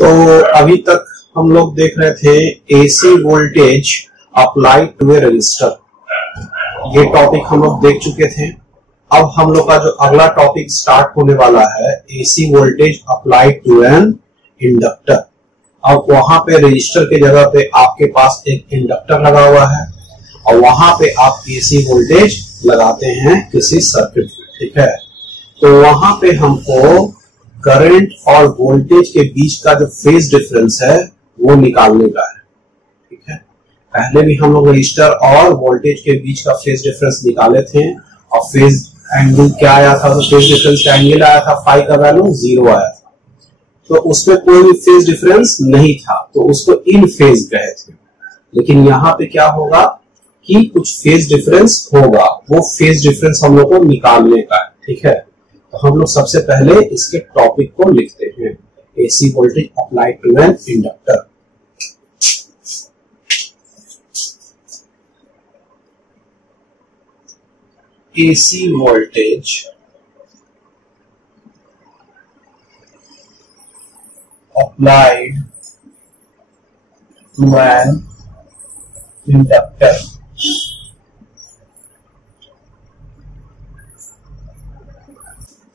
तो अभी तक हम लोग देख रहे थे AC voltage applied to a resistor. ये टॉपिक हम लोग देख चुके थे। अब हम लोग का जो अगला टॉपिक स्टार्ट होने वाला है AC voltage applied to an inductor. अब वहां पे रजिस्टर के जगह पे आपके पास एक इंडक्टर लगा हुआ है और वहां पे आप एसी वोल्टेज लगाते हैं किसी सर्किट में, ठीक है। तो वहां पे हमको करंट और वोल्टेज के बीच का जो फेज डिफरेंस है वो निकालने का है, ठीक है। पहले भी हम लोग रजिस्टर और वोल्टेज के बीच का फेज डिफरेंस निकाले थे और फेज एंगल क्या आया था, तो फेज डिफरेंस का एंगल आया था फाई का वैल्यू 0 आया था, तो उसमें कोई भी फेज डिफरेंस नहीं था, तो उसको इन फेज कहे थे। लेकिन यहाँ पे क्या होगा कि कुछ फेज डिफरेंस होगा, वो फेज डिफरेंस हम लोग को निकालने का है, ठीक है। तो हम लोग सबसे पहले इसके टॉपिक को लिखते हैं, AC voltage applied to an inductor. AC voltage applied to an inductor।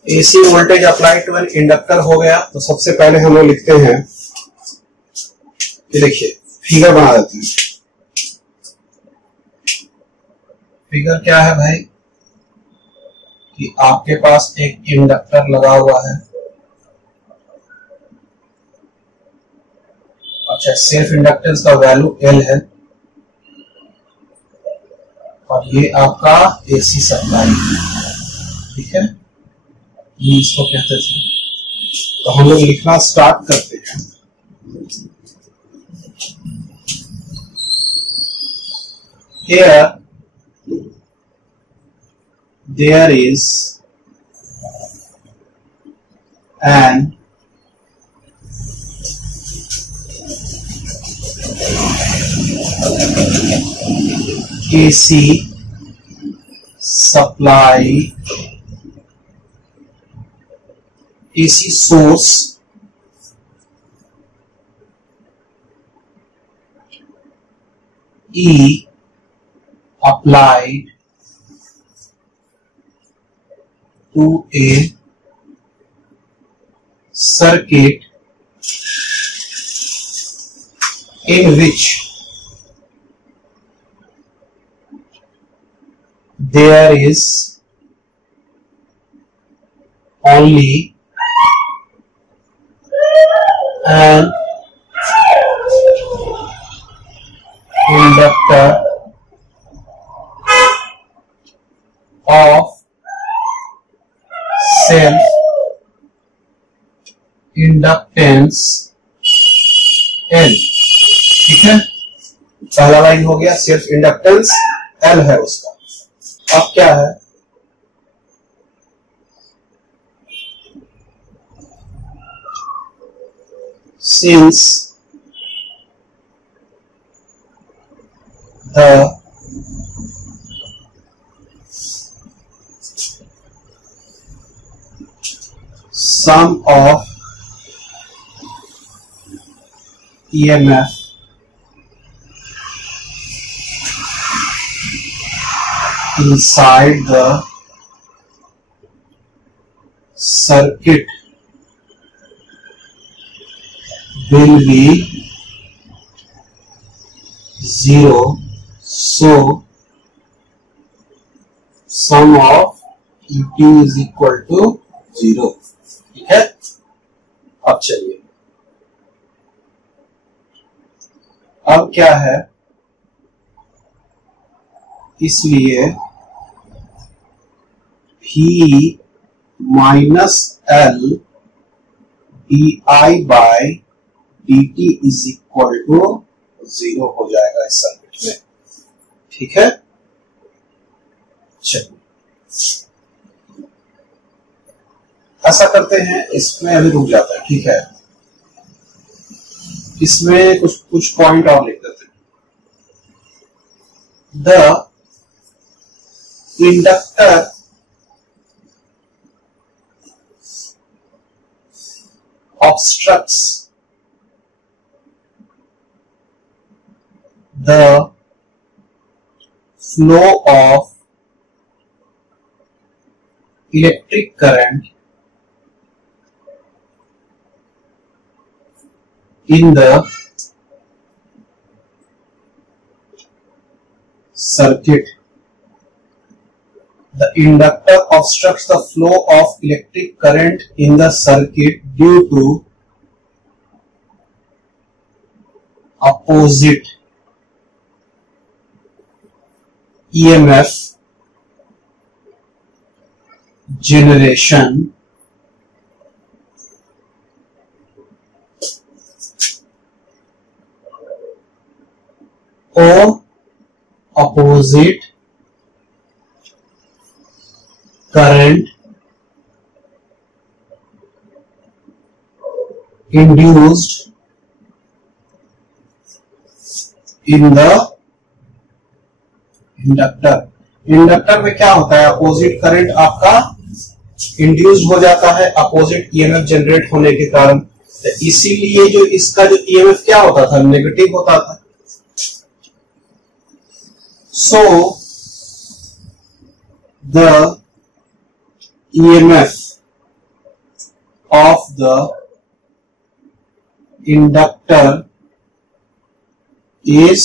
AC voltage applied to an inductor हो गया। तो सबसे पहले हम लोग लिखते हैं कि देखिए फिगर बना देते हैं। फिगर क्या है भाई कि आपके पास एक इंडक्टर लगा हुआ है। अच्छा, सेल्फ इंडक्टेंस का वैल्यू L है और ये आपका एसी सप्लाई है, ठीक है। ये इसको कहते थे। तो हम लोग लिखना स्टार्ट करते हैं। Here there is an AC supply, AC source E applied to a circuit in which there is only an inductor of self inductance L, ठीक है। पहला लाइन हो गया, सेल्फ इंडक्टेंस L है उसका। अब क्या है, since the sum of EMF inside the circuit will be 0, so sum of ET is equal to 0, ठीक है। अब चलिए, अब क्या है, इसलिए V minus L DI by DT is equal to 0 हो जाएगा इस सर्किट में, ठीक है। चलिए ऐसा करते हैं, इसमें अभी रुक जाता है, ठीक है। इसमें कुछ पॉइंट और लिख देते हैं। The inductor obstructs the flow of electric current in the circuit. The inductor obstructs the flow of electric current in the circuit due to opposite EMF generation or opposite current induced in the inductor. Inductor में क्या होता है, opposite current आपका induced हो जाता है opposite EMF generate होने के कारण. तो इसीलिए जो इसका जो ईएमएफ क्या होता था, नेगेटिव होता था. So the EMF of the inductor is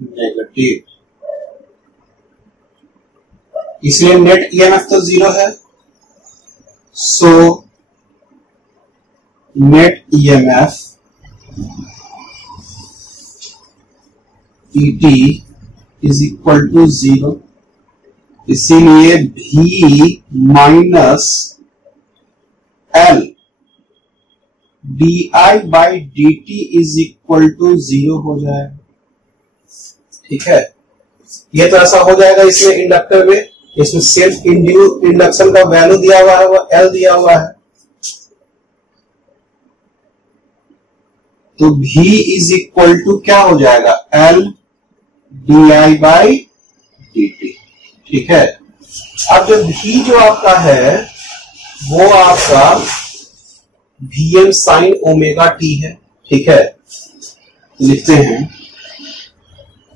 negative. इसलिए नेट EMF तो जीरो है. So net EMF ET is equal to zero. इसीलिए V minus L di/dt is equal to zero हो जाएगा. ठीक है, ये तो ऐसा हो जाएगा. इसमें इंडक्टर में इसमें सेल्फ इंड्यूस इंडक्शन का वैल्यू दिया हुआ है, वो L दिया हुआ है. तो V इज इक्वल टू क्या हो जाएगा, L di/dt. ठीक है. अब जो V जो आपका है वो आपका Vm sin ओमेगा t है. ठीक है, लिखते हैं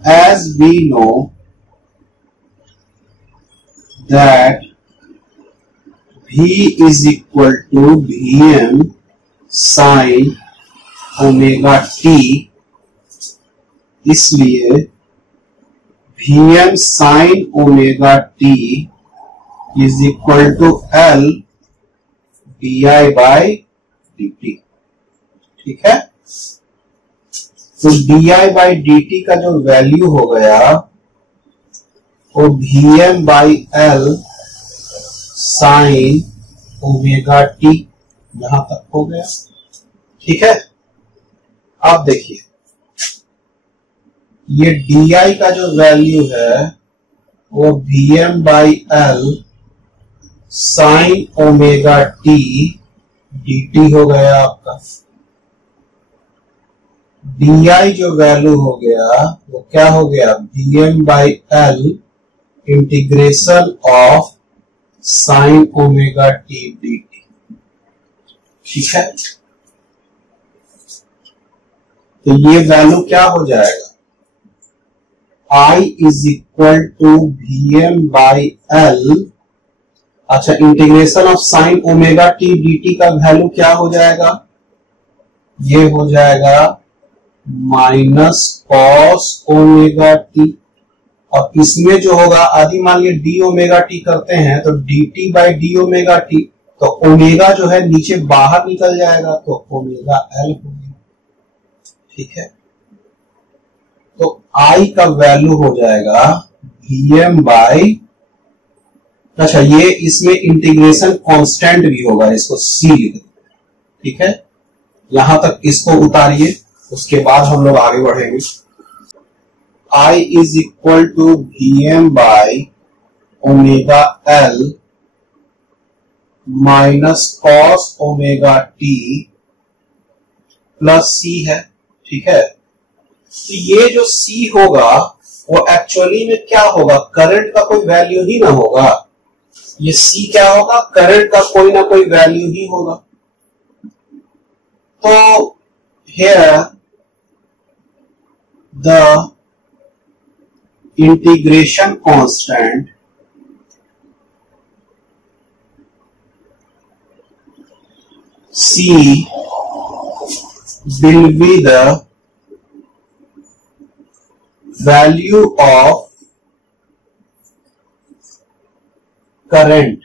as we know that V is equal to Vm sin omega t, इसलिए Vm sin omega t is equal to L di/dt. ठीक है. तो di/dt का जो वैल्यू हो गया वो Vm/L sin ओमेगा t यहां तक हो गया. ठीक है. अब देखिए ये di का जो वैल्यू है वो Vm/L sin omega t dt हो गया आपका. di जो वैल्यू हो गया वो क्या हो गया, Vm/L integration of sin omega t dt. ठीक है. तो ये वैल्यू क्या हो जाएगा, I is equal to Vm/L. अच्छा, integration of sine omega t dt का वैल्यू क्या हो जाएगा, ये हो जाएगा माइनस कॉस ओमेगा t. और इसमें जो होगा, आदि मान लिया डी ओमेगा टी करते हैं तो dt/d ओमेगा t, तो ओमेगा जो है नीचे बाहर निकल जाएगा तो ओमेगा L हो गया. ठीक है. तो I का वैल्यू हो जाएगा Vm/, अच्छा ये इसमें इंटीग्रेशन कांस्टेंट भी होगा, इसको C लिख दो. ठीक है, यहां तक इसको उतारिए, उसके बाद हम लोग आगे बढ़ेंगे. I इज इक्वल टू Vm/ओमेगा L minus cos omega t plus C है. ठीक है. तो ये जो C होगा वो एक्चुअली में क्या होगा, करंट का कोई वैल्यू ही ना होगा. ये C क्या होगा, करंट का कोई ना कोई वैल्यू ही होगा. तो here the integration constant C will be the value of current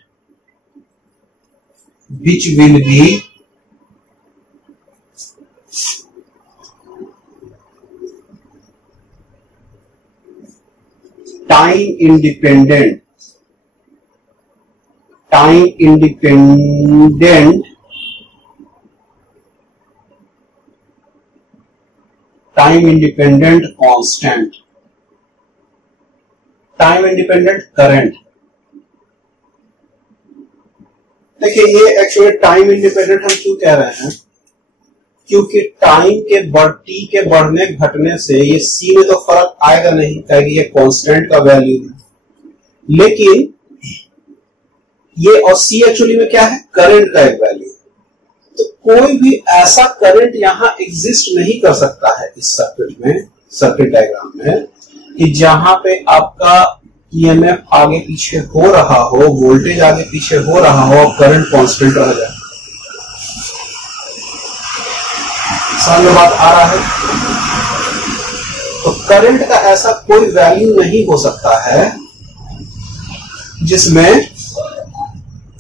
which will be time independent constant, time independent current. देखिए ये एक्चुअली टाइम इंडिपेंडेंट हम क्यों कह रहे हैं, क्योंकि टाइम के टी के बढ़ने घटने से ये सी में तो फर्क आएगा नहीं, क्योंकि ये कांस्टेंट का वैल्यू है, लेकिन ये और सी एक्चुअली में क्या है, करंट का एक वैल्यू। तो कोई भी ऐसा करंट यहां एग्जिस्ट नहीं कर सकता है इस सर्किट में, सर्किट डायग्राम में, कि जहां पे आपका ईएमएफ आगे पीछे हो रहा हो, वोल्टेज आगे पीछे हो रहा हो, करंट कांस्टेंट रह जाए। समझ बात आ रहा है? तो करंट का ऐसा कोई वैल्यू नहीं हो सकता है जिसमें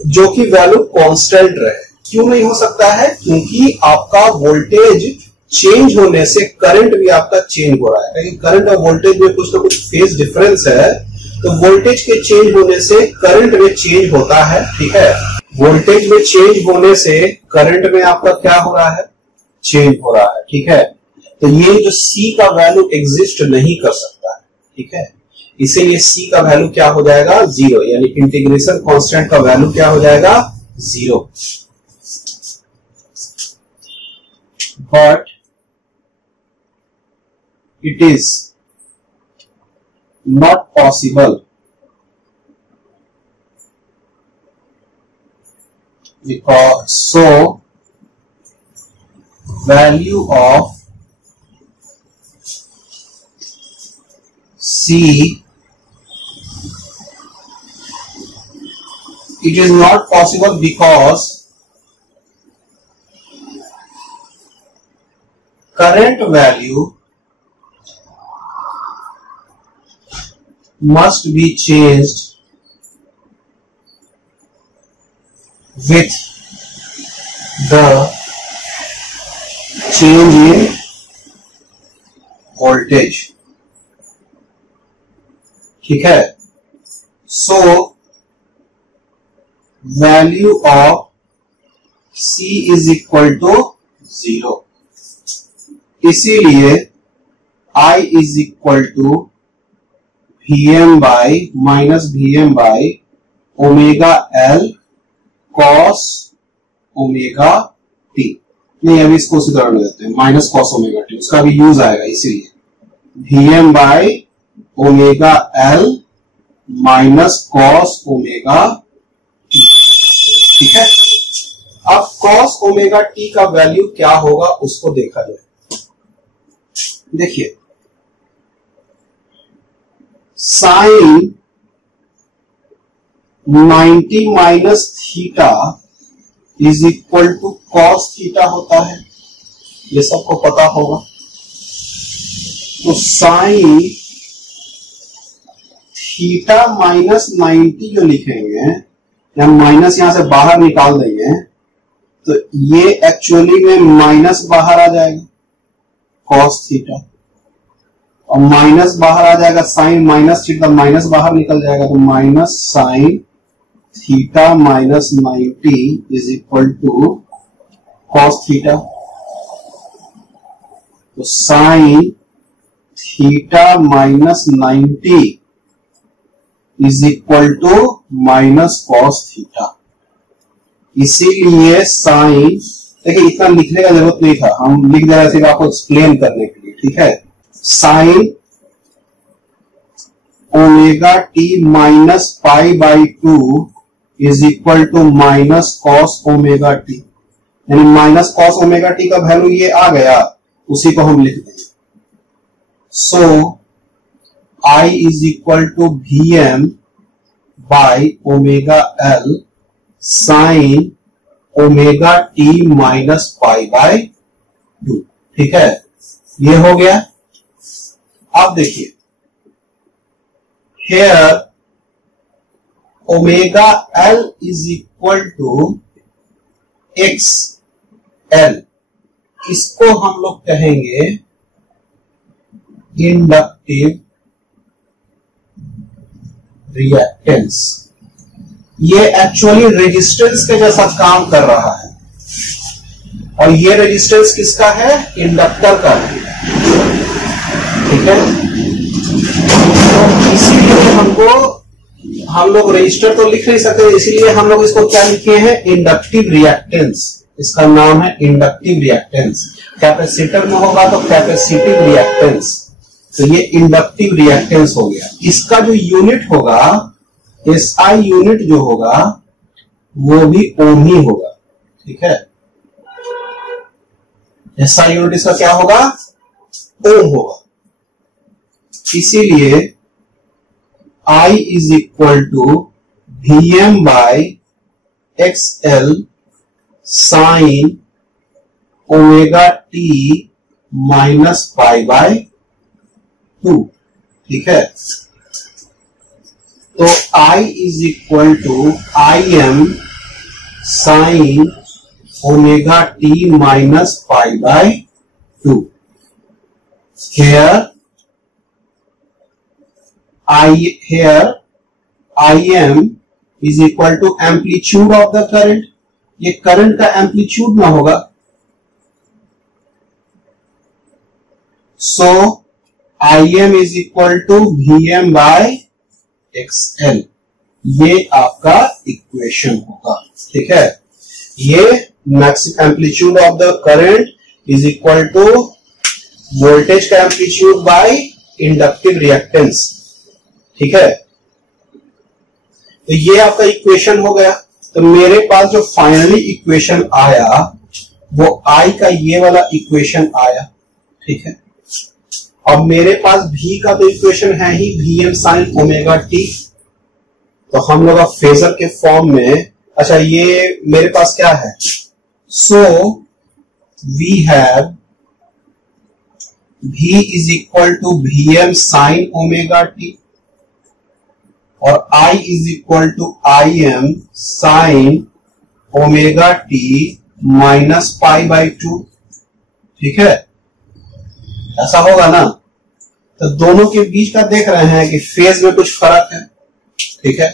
जो कि वैल्यू कांस्टेंट रहे। क्यों नहीं हो सकता है? क्योंकि आपका वोल्टेज चेंज होने से करंट भी आपका चेंज हो रहा है। करंट और वोल्टेज में कुछ ना कुछ फेज डिफरेंस है, तो वोल्टेज के चेंज होने से करंट में चेंज होता है। ठीक है, वोल्टेज में चेंज होने से करंट में आपका क्या हो रहा है, चेंज हो रहा है। ठीक है, तो ये जो सी का वैल्यू एग्जिस्ट नहीं कर सकता है। ठीक है, इसीलिए सी का वैल्यू क्या हो जाएगा, जीरो, यानी इंटीग्रेशन कांस्टेंट का वैल्यू क्या हो जाएगा, zero. But it is not possible because value of C, it is not possible because current value must be changed with the change in voltage। ठीक है, so value of C is equal to 0, इसीलिए I is equal to Vm by omega L cos omega t। नहीं, अभी इसको उसी तरह देते हैं, माइनस कॉस ओमेगा टी, उसका भी यूज आएगा, इसीलिए Vm by omega L minus cos omega T. ठीक है, अब कॉस ओमेगा टी का वैल्यू क्या होगा उसको देखा जाए। देखिए, sine 90 minus theta is equal to cos theta होता है, ये सबको पता होगा। तो साइन थीटा माइनस 90 जो लिखेंगे, या माइनस यहां से बाहर निकाल देंगे, तो ये एक्चुअली में माइनस बाहर आ जाएगा कॉस थीटा, और माइनस बाहर आ जाएगा साइन माइनस थीटा, माइनस बाहर निकल जाएगा, तो minus sine theta minus 90 is equal to cos theta. तो sine theta minus 90 is equal to minus cos theta. इसीलिए साइन, देखिए इतना लिखने का जरूरत नहीं था, हम लिख दे रहे थे आपको एक्सप्लेन करने के लिए। ठीक है, sine omega T minus pi by 2 is equal to minus cos omega T, यानी माइनस कॉस ओमेगा टी का वैल्यू ये आ गया, उसी को हम लिख देंगे। So I is equal to Vm by omega L sine omega T minus pi by 2। ठीक है, ये हो गया। अब देखिए here omega L is equal to X L, इसको हम लोग कहेंगे इंडक्टिव रिएक्टेंस। ये एक्चुअली रेजिस्टेंस के जैसा काम कर रहा है, और ये रेजिस्टेंस किसका है? इंडक्टर का है। ठीक है, तो इसीलिए हम लोग रजिस्टर तो लिख नहीं सकते, इसीलिए हम लोग इसको क्या लिखे हैं? Inductive reactance. इसका नाम है इंडक्टिव रिएक्टेंस। कैपेसिटर में होगा तो कैपेसिटिव रिएक्टेंस, तो ये इंडक्टिव रिएक्टेंस हो गया। इसका जो यूनिट होगा, एसआई यूनिट जो होगा वो भी ओम ही होगा। ठीक है, एसआई यूनिट इसका क्या होगा? ओम होगा। इसीलिए I is equal to Vm by X L sine omega T minus pi by 2। ठीक है, तो I is equal to Im sine omega T minus pi by 2। Here Im is equal to amplitude of the current। ये current का amplitude ना होगा, सो Im is equal to Vm by XL। ये आपका equation होगा। ठीक है, ये maximum amplitude of the current is equal to voltage का एम्पलीट्यूड बाय इंडक्टिव रिएक्टेंस। ठीक है, तो ये आपका इक्वेशन हो गया। तो मेरे पास जो फाइनली इक्वेशन आया वो I का ये वाला इक्वेशन आया। ठीक है, अब मेरे पास V का तो इक्वेशन है ही, Vm साइन ओमेगा टी। तो हम लोग अब फेजर के फॉर्म में, अच्छा ये मेरे पास क्या है? So we have V is equal to Vm sine omega T और I is equal to Im sine omega T minus pi by 2। ठीक है, ऐसा होगा ना? तो दोनों के बीच का देख रहे हैं कि फेज में कुछ फर्क है। ठीक है,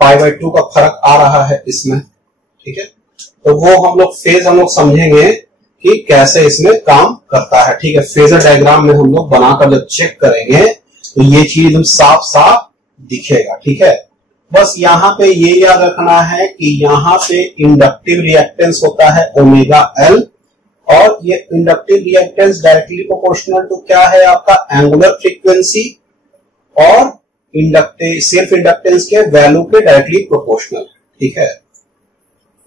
पाई बाई 2 का फर्क आ रहा है इसमें। ठीक है, तो वो हम लोग समझेंगे कि कैसे इसमें काम करता है। ठीक है, फेजर डायग्राम में हम लोग बनाकर जब चेक करेंगे तो ये चीज एकदम साफ साफ दिखेगा। ठीक है, बस यहां पे ये याद रखना है कि यहां पे इंडक्टिव रिएक्टेंस होता है ओमेगा एल, और ये inductive reactance directly proportional to क्या है? आपका एंगुलर फ्रीक्वेंसी, और सेल्फ इंडक्टेंस के वैल्यू के डायरेक्टली प्रोपोर्शनल। ठीक है,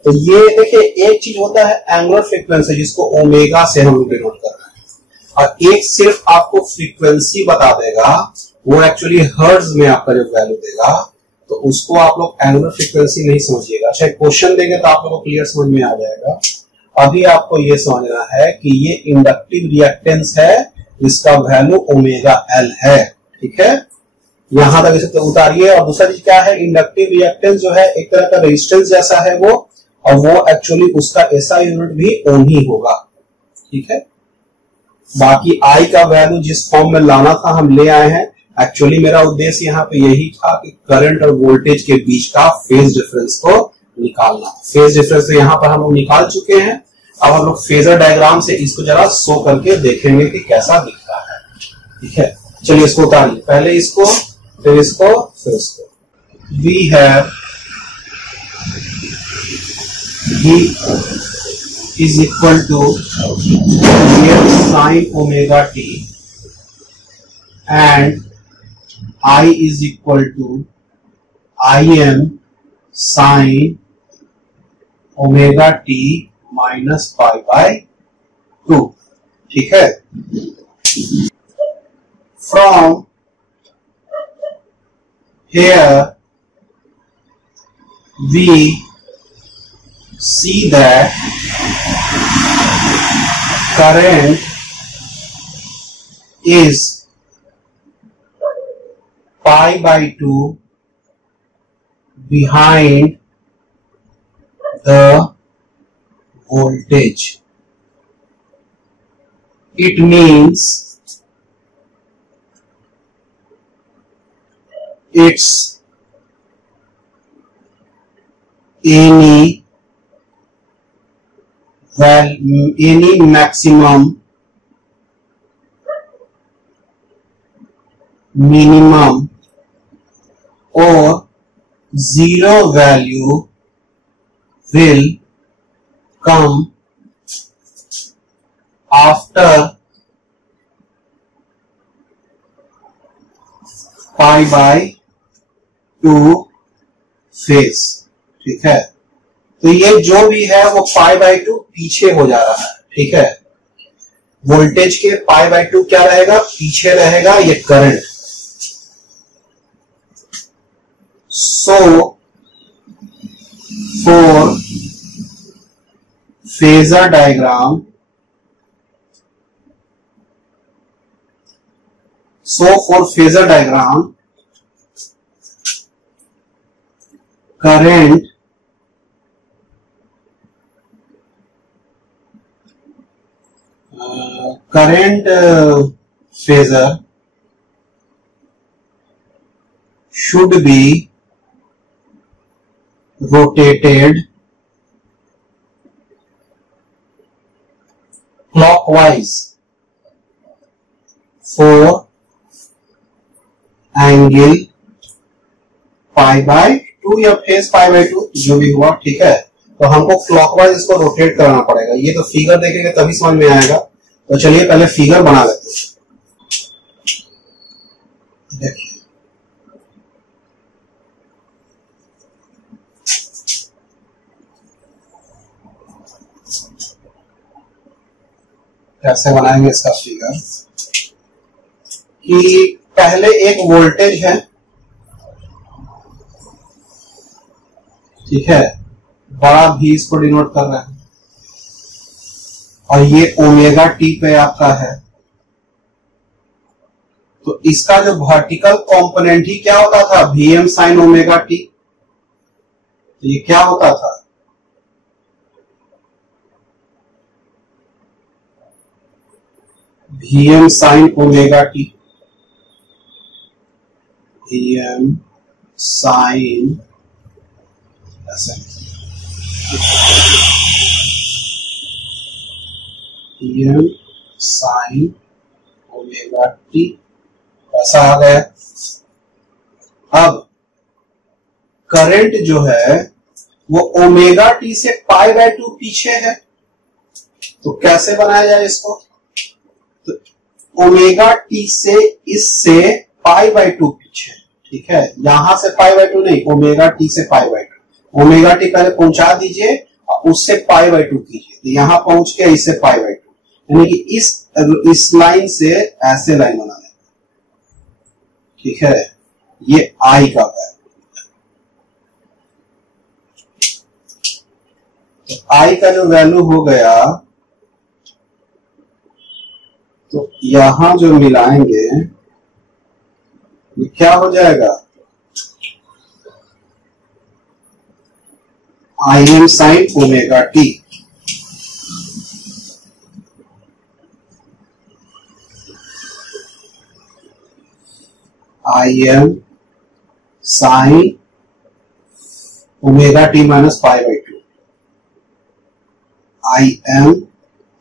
तो ये देखिए एक चीज होता है एंगुलर फ्रीक्वेंसी जिसको ओमेगा से हम लोग डिनोट कर रहे हैं, और एक सिर्फ आपको फ्रीक्वेंसी बता देगा, वो एक्चुअली हर्ट्ज में आपका जो वैल्यू देगा, तो उसको आप लोग एंगुलर फ्रीक्वेंसी नहीं समझिएगा। अच्छा क्वेश्चन देंगे तो आप लोगों को क्लियर समझ में आ जाएगा। अभी आपको ये समझना है कि ये इंडक्टिव रिएक्टेंस है जिसका वैल्यू ओमेगा एल है। ठीक है, यहां तक इसे उतारिए। और दूसरा चीज क्या है? इंडक्टिव रिएक्टेंस जो है एक तरह का रेजिस्टेंस जैसा है वो, और वो एक्चुअली उसका एसआई यूनिट भी ओम ही होगा। ठीक है, बाकी आई का वैल्यू जिस फॉर्म में लाना था हम ले आए हैं। एक्चुअली मेरा उद्देश्य यहाँ पे यही था कि करंट और वोल्टेज के बीच का फेज डिफरेंस को निकालना। फेज डिफरेंस तो यहाँ पर हम लोग निकाल चुके हैं। अब हम लोग फेजर डायग्राम से इसको जरा शो करके देखेंगे कि कैसा दिखता है। ठीक है, चलिए इसको उतारिए, पहले इसको फिर इसको फिर इसको। We have V is equal to Vm sin omega t and I is equal to Im sin omega t minus pi by 2। ठीक है, from here we see that current is pi by 2 behind the voltage. It means it's any maximum, minimum or zero value will come after pi by 2 phase. ठीक है, तो ये जो भी है वो पाई बाय 2 पीछे हो जा रहा है। ठीक है, वोल्टेज के पाई बाय 2 क्या रहेगा, पीछे रहेगा ये current. So for phasor diagram, current phasor should be rotated clockwise for angle pi by 2 या फेज पाई बाय 2 जो भी हुआ। ठीक है, तो हमको क्लॉकवाइज इसको रोटेट कराना पड़ेगा। ये तो फिगर देखेंगे तभी समझ में आएगा। तो चलिए पहले फिगर बना लेते हैं। देखिए, कैसे बनाएंगे इसका फिगर कि पहले एक वोल्टेज है। ठीक है, बड़ा भी इसको डिनोट कर रहा है और ये ओमेगा टी पे आपका है। तो इसका जो वर्टिकल कंपोनेंट ही क्या होता था, Vm साइन ओमेगा टी। तो ये क्या होता था, Vm sine omega T, Vm sine Vm sine omega T ऐसा आ गया। अब करंट जो है वो ओमेगा टी से पाई बाय 2 पीछे है। तो कैसे बनाया जाए इसको, तो ओमेगा टी से इससे पाई बाय 2 पीछे। ठीक है, यहां से पाई बाय 2 नहीं, ओमेगा टी से पाई बाय 2। ओमेगा टी पहले पहुंचा दीजिए और उससे पाई बाय 2 कीजिए। तो यहां पहुंच के इससे पाई बाय 2, यानी कि इस लाइन से ऐसे लाइन बना लें। ठीक है, ये आई का वैल्यू। तो आई का जो वैल्यू हो गया, तो यहां जो मिलाएंगे ये क्या हो जाएगा, Im sine omega t. Im sine omega T minus pi by 2। Im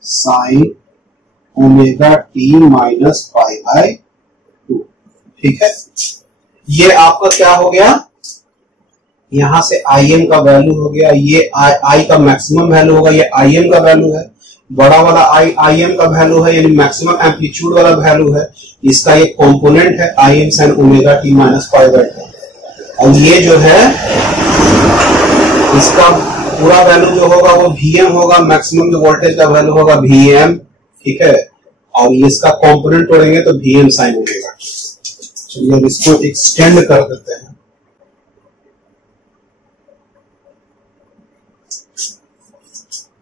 sine omega T minus pi by 2। ठीक है, ये आपका क्या हो गया, यहां से Im का वैल्यू हो गया, ये I का मैक्सिमम वैल्यू होगा, ये Im का वैल्यू है। बड़ा वाला Im का वैल्यू है, यानी मैक्सिमम एम्पलीट्यूड वाला वैल्यू है। इसका ये कंपोनेंट है Im sin omega T minus pi by 2। और ये जो है इसका पूरा वैल्यू जो होगा वो Vm होगा, मैक्सिमम जो वोल्टेज का वैल्यू होगा Vm। ठीक है, और ये इसका कंपोनेंट तोड़ेंगे तो Vm sin ओमेगा टी। चलिए अब इसको एक्सटेंड कर देते हैं।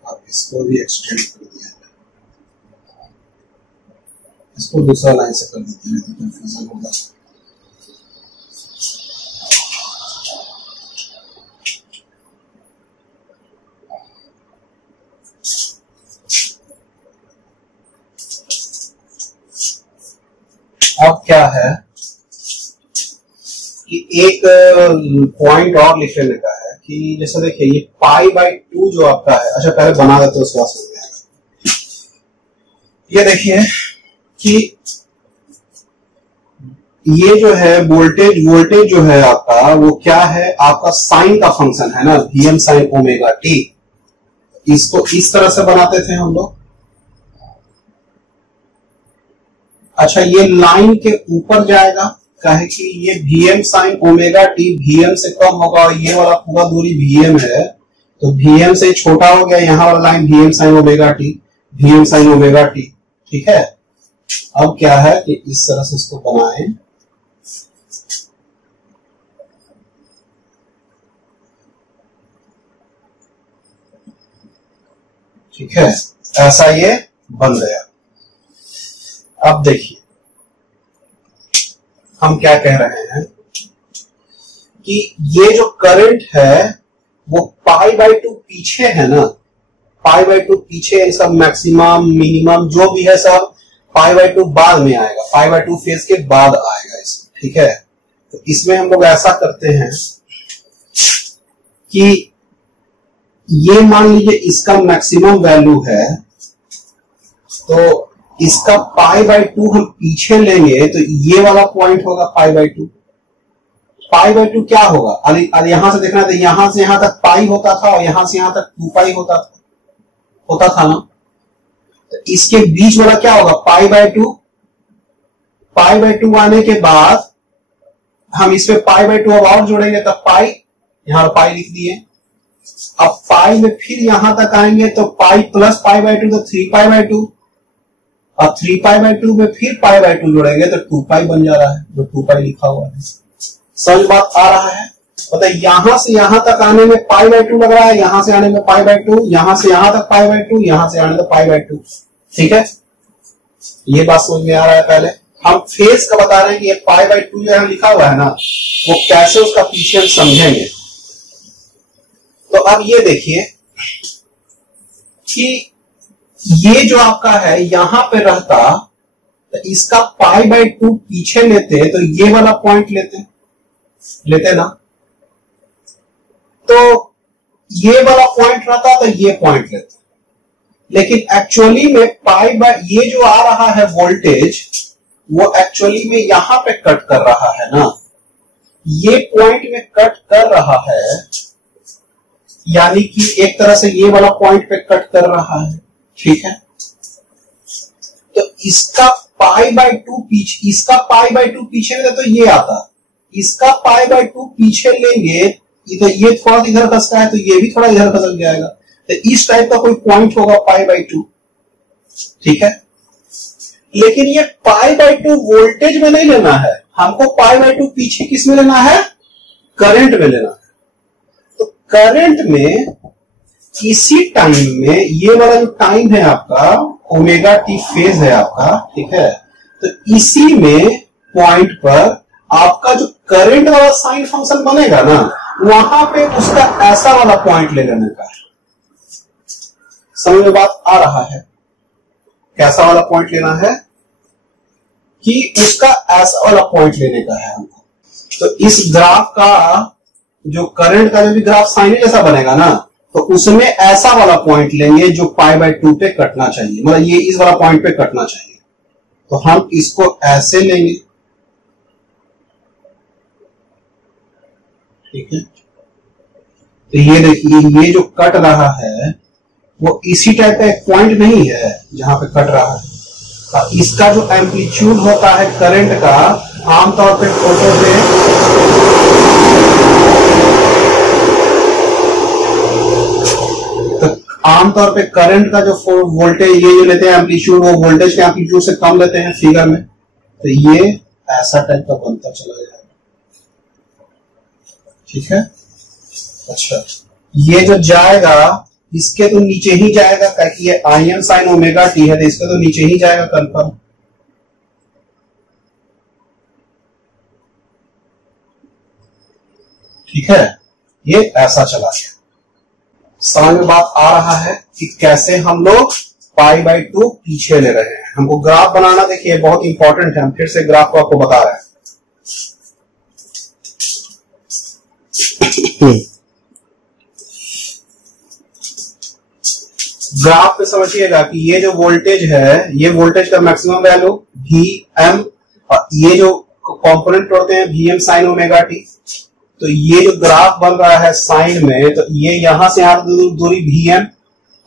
अब इसको भी एक्सटेंड कर दिया, इसको दूसरा लाइन से कर देते हैं तो कंफ्यूजन होगा। अब क्या है कि एक पॉइंट और लिख लेने का है कि जैसे देखिए ये π/2 जो आपका है, अच्छा पहले बना देते उसके बाद समझ में आएगा। ये देखिए कि ये जो है वोल्टेज जो है आपका वो क्या है, आपका साइन का फंक्शन है ना, Vm sin ओमेगा टी। इसको इस तरह से बनाते थे हम लोग। अच्छा ये लाइन के ऊपर जाएगा, कहे कि ये Vm sin omega T Vm से कम होगा और ये वाला पूरा दूरी Vm है, तो Vm से छोटा हो गया, यहां वाला line Vm sin omega T, Vm sin omega T. ठीक है, अब क्या है कि इस तरह से इसको बनाएं। ठीक है, ऐसा ये बन गया। अब देखिए हम क्या कह रहे हैं कि ये जो करंट है वो π/2 पीछे है ना, π/2 पीछे, सब मैक्सिमम मिनिमम जो भी है सब π/2 बाद में आएगा, π/2 फेज के बाद आएगा इसमें। ठीक है, तो इसमें हम लोग ऐसा करते हैं कि ये मान लीजिए इसका मैक्सिमम वैल्यू है, तो इसका π/2 हम पीछे लेंगे तो ये वाला पॉइंट होगा π/2। π/2 क्या होगा, अरे यहां से देखना है तो यहां से यहां तक पाई होता था और यहां से यहां तक 2π होता था ना, तो इसके बीच वाला क्या होगा π/2। π/2 आने के बाद हम इस पे π/2 अब और जोड़ेंगे तब पाई, यहां पाई लिख दिए। अब पाई में फिर यहां तक आएंगे तो पाई प्लस π/2 तो 3π/2, और 3π/2 में फिर π/2 जोड़ेंगे तो 2π बन जा रहा है, जो 2π लिखा हुआ है। समझ बात आ रहा है, मतलब यहां से यहां तक आने में π/2 लग रहा है, यहां से आने में π/2, यहां से यहां तक π/2, यहां से आने तक π/2। ठीक है, ये बात समझ में आ रहा है। पहले हम फेज का बता रहे हैं कि ये π/2 जो यहां लिखा हुआ है ना, वो कैसे उसका पीछे हम समझेंगे। तो अब ये देखिए कि ये जो आपका है यहां पे रहता, तो इसका π/2 पीछे लेते तो ये वाला पॉइंट लेते ना, तो ये वाला पॉइंट रहता तो ये पॉइंट लेते, लेकिन एक्चुअली में ये जो आ रहा है वोल्टेज वो एक्चुअली में यहां पे कट कर रहा है ना, ये पॉइंट में कट कर रहा है, यानी कि एक तरह से ये वाला पॉइंट पे कट कर रहा है। ठीक है, तो इसका π/2 पीछे, इसका π/2 पीछे में तो ये आता, इसका π/2 पीछे लेंगे तो ये थोड़ा इधर खसका है तो ये भी थोड़ा इधर खसक जाएगा, तो इस टाइप का कोई पॉइंट होगा π/2। ठीक है, लेकिन ये π/2 वोल्टेज में नहीं लेना है हमको, π/2 पीछे किस में लेना है, करंट में लेना है। तो करंट में इसी टाइम में, ये वाला जो टाइम है आपका ओमेगा टी फेज है आपका, ठीक है, तो इसी में पॉइंट पर आपका जो करंट वाला साइन फंक्शन बनेगा ना, वहां पे उसका ऐसा वाला पॉइंट ले लेने का है। समझ में बात आ रहा है, कैसा वाला पॉइंट लेना है कि उसका ऐसा वाला पॉइंट लेने का है हमको। तो इस ग्राफ का जो करंट का जो भी ग्राफ साइन जैसा बनेगा ना, तो उसमें ऐसा वाला पॉइंट लेंगे जो π/2 पे कटना चाहिए, मतलब ये इस वाला पॉइंट पे कटना चाहिए, तो हम इसको ऐसे लेंगे। ठीक है, तो ये देखिए ये जो कट रहा है वो इसी टाइप का एक पॉइंट नहीं है जहां पे कट रहा है। इसका जो एम्पलीट्यूड होता है करंट का, आमतौर पे फोटो पे आमतौर पे करंट का जो वोल्टेज ये जो लेते हैं एम्पलीट्यूड, वो वोल्टेज के एम्पलीट्यूड से कम लेते हैं फिगर में, तो ये ऐसा टाइप का बनता चला जाएगा। ठीक है, अच्छा ये जो जाएगा इसके तो नीचे ही जाएगा, क्योंकि ये Im sin ओमेगा टी है, तो इसके तो नीचे ही जाएगा कंफर्म। ठीक है, ये ऐसा चला गया। समझ में बात आ रहा है कि कैसे हम लोग π/2 पीछे ले रहे हैं। हमको ग्राफ बनाना, देखिए बहुत इंपॉर्टेंट है, हम फिर से ग्राफ को आपको बता रहे हैं। ग्राफ पे समझिएगा कि ये जो वोल्टेज है, ये वोल्टेज का मैक्सिमम वैल्यू Vm, और ये जो कंपोनेंट होते हैं Vm sin ओमेगा टी, तो ये जो ग्राफ बन रहा है साइन में, तो ये यहां से यहां दूरी Vm,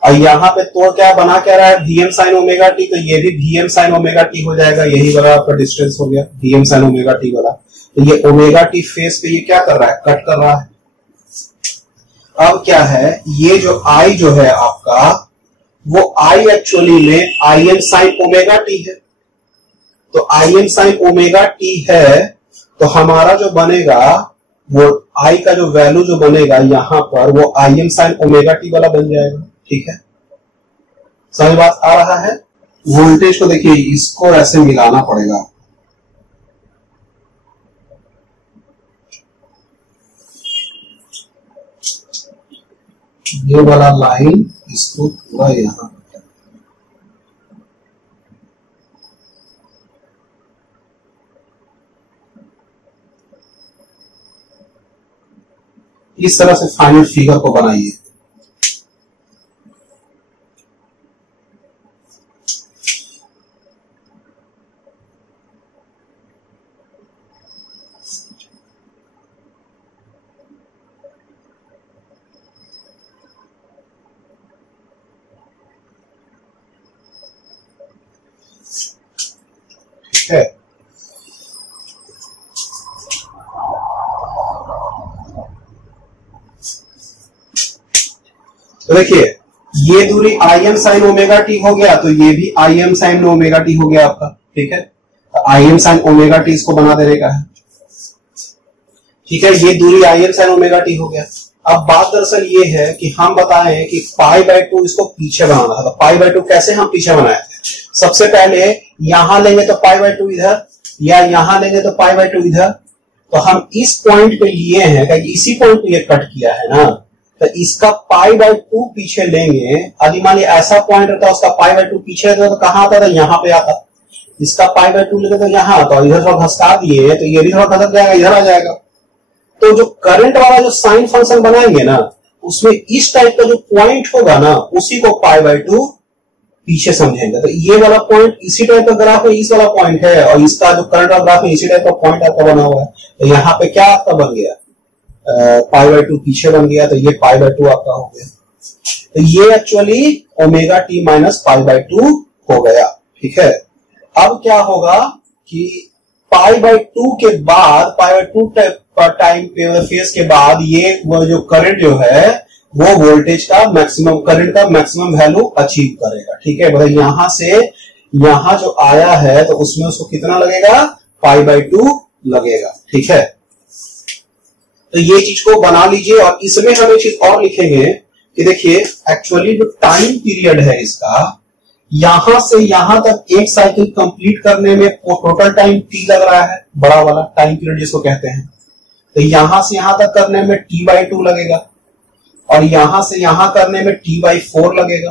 और यहां पे तो क्या बना क्या रहा है Vm sin ओमेगा टी, तो ये भी Vm sin ओमेगा टी हो जाएगा, यही वाला आपका डिस्टेंस हो गया Vm sin ओमेगा टी वाला। तो ये ओमेगा टी फेस पे ये क्या कर रहा है, कट कर रहा है। अब क्या है, ये जो I जो है आपका, वो I एक्चुअली में Im sin ओमेगा टी है। तो Im sin ओमेगा टी है, तो हमारा जो बनेगा वो I का जो वैल्यू जो बनेगा यहां पर, वो Im sin ओमेगा टी वाला बन जाएगा। ठीक है, समझ बात आ रहा है। वोल्टेज को देखिए, इसको ऐसे मिलाना पड़ेगा। ये वाला लाइन इसको पूरा यहां, इस तरह से फाइनल फिगर को बनाइए। ठीक है, तो देखिए ये दूरी Im sin ओमेगा टी हो गया, तो ये भी Im sin ओमेगा टी हो गया आपका। ठीक है, तो Im sin ओमेगा टी इसको बना देने का है। ठीक है, ये दूरी Im sin ओमेगा टी हो गया। अब बात दरअसल ये है कि हम बताएं कि π/2 इसको पीछे बनाना था, तो π/2 कैसे हम पीछे बनाए थे। सबसे पहले यहां लेंगे तो π/2 इधर, या यहां लेंगे तो π/2 इधर। तो हम इस पॉइंट पे लिए हैं, क्योंकि इसी पॉइंट पे ये कट किया है ना, तो इसका π/2 पीछे लेंगे। यदि मान लिया ऐसा पॉइंट रहता, उसका π/2 पीछे रहता तो कहां आता था, यहां पे आता। इसका π/2 लेते तो यहां आता, इधर थोड़ा घसका दिए तो ये भी थोड़ा घसक जाएगा, इधर आ जाएगा। तो जो करंट वाला जो साइन फंक्शन बनाएंगे ना, उसमें इस टाइप का जो पॉइंट होगा ना, उसी को π/2 पीछे समझेंगे। तो ये वाला पॉइंट इसी टाइप का ग्राफ है, इस वाला पॉइंट है, और इसका जो करंट वाला ग्राफ है इसी टाइप का पॉइंट आपका बना हुआ है। तो यहाँ पे क्या आपका बन गया, π/2 पीछे बन गया, तो ये π/2 आपका हो गया। तो ये एक्चुअली ओमेगा टी माइनस π/2 हो गया। ठीक है, अब क्या होगा कि π/2 के बाद, π/2 टाइम फेज के बाद, ये वो जो करंट जो है वो वोल्टेज का मैक्सिमम, करंट का मैक्सिमम वैल्यू अचीव करेगा। ठीक है, मतलब यहां से यहां जो आया है तो उसमें उसको कितना लगेगा, π/2 लगेगा। ठीक है, तो ये चीज को बना लीजिए। और इसमें हम एक चीज और लिखेंगे कि देखिए एक्चुअली जो टाइम पीरियड है इसका, यहां से यहां तक एक साइकिल कंप्लीट करने में टोटल टाइम टी लग रहा है, बड़ा वाला टाइम पीरियड जिसको कहते हैं। तो यहां से यहां तक करने में t/2 लगेगा, और यहां से यहां करने में t/4 लगेगा।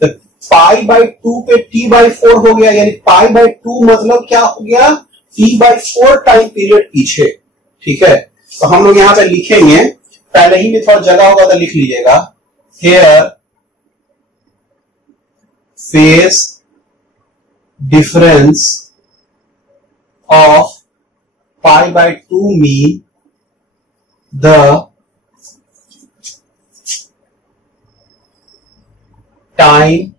तो π/2 पे t/4 हो गया, यानी π/2 मतलब क्या हो गया, t/4 टाइम पीरियड पीछे। ठीक है, तो हम लोग यहां पे लिखेंगे, पहले ही में थोड़ा जगह होगा तो लिख लीजिएगा, here phase difference of π/2 mean the time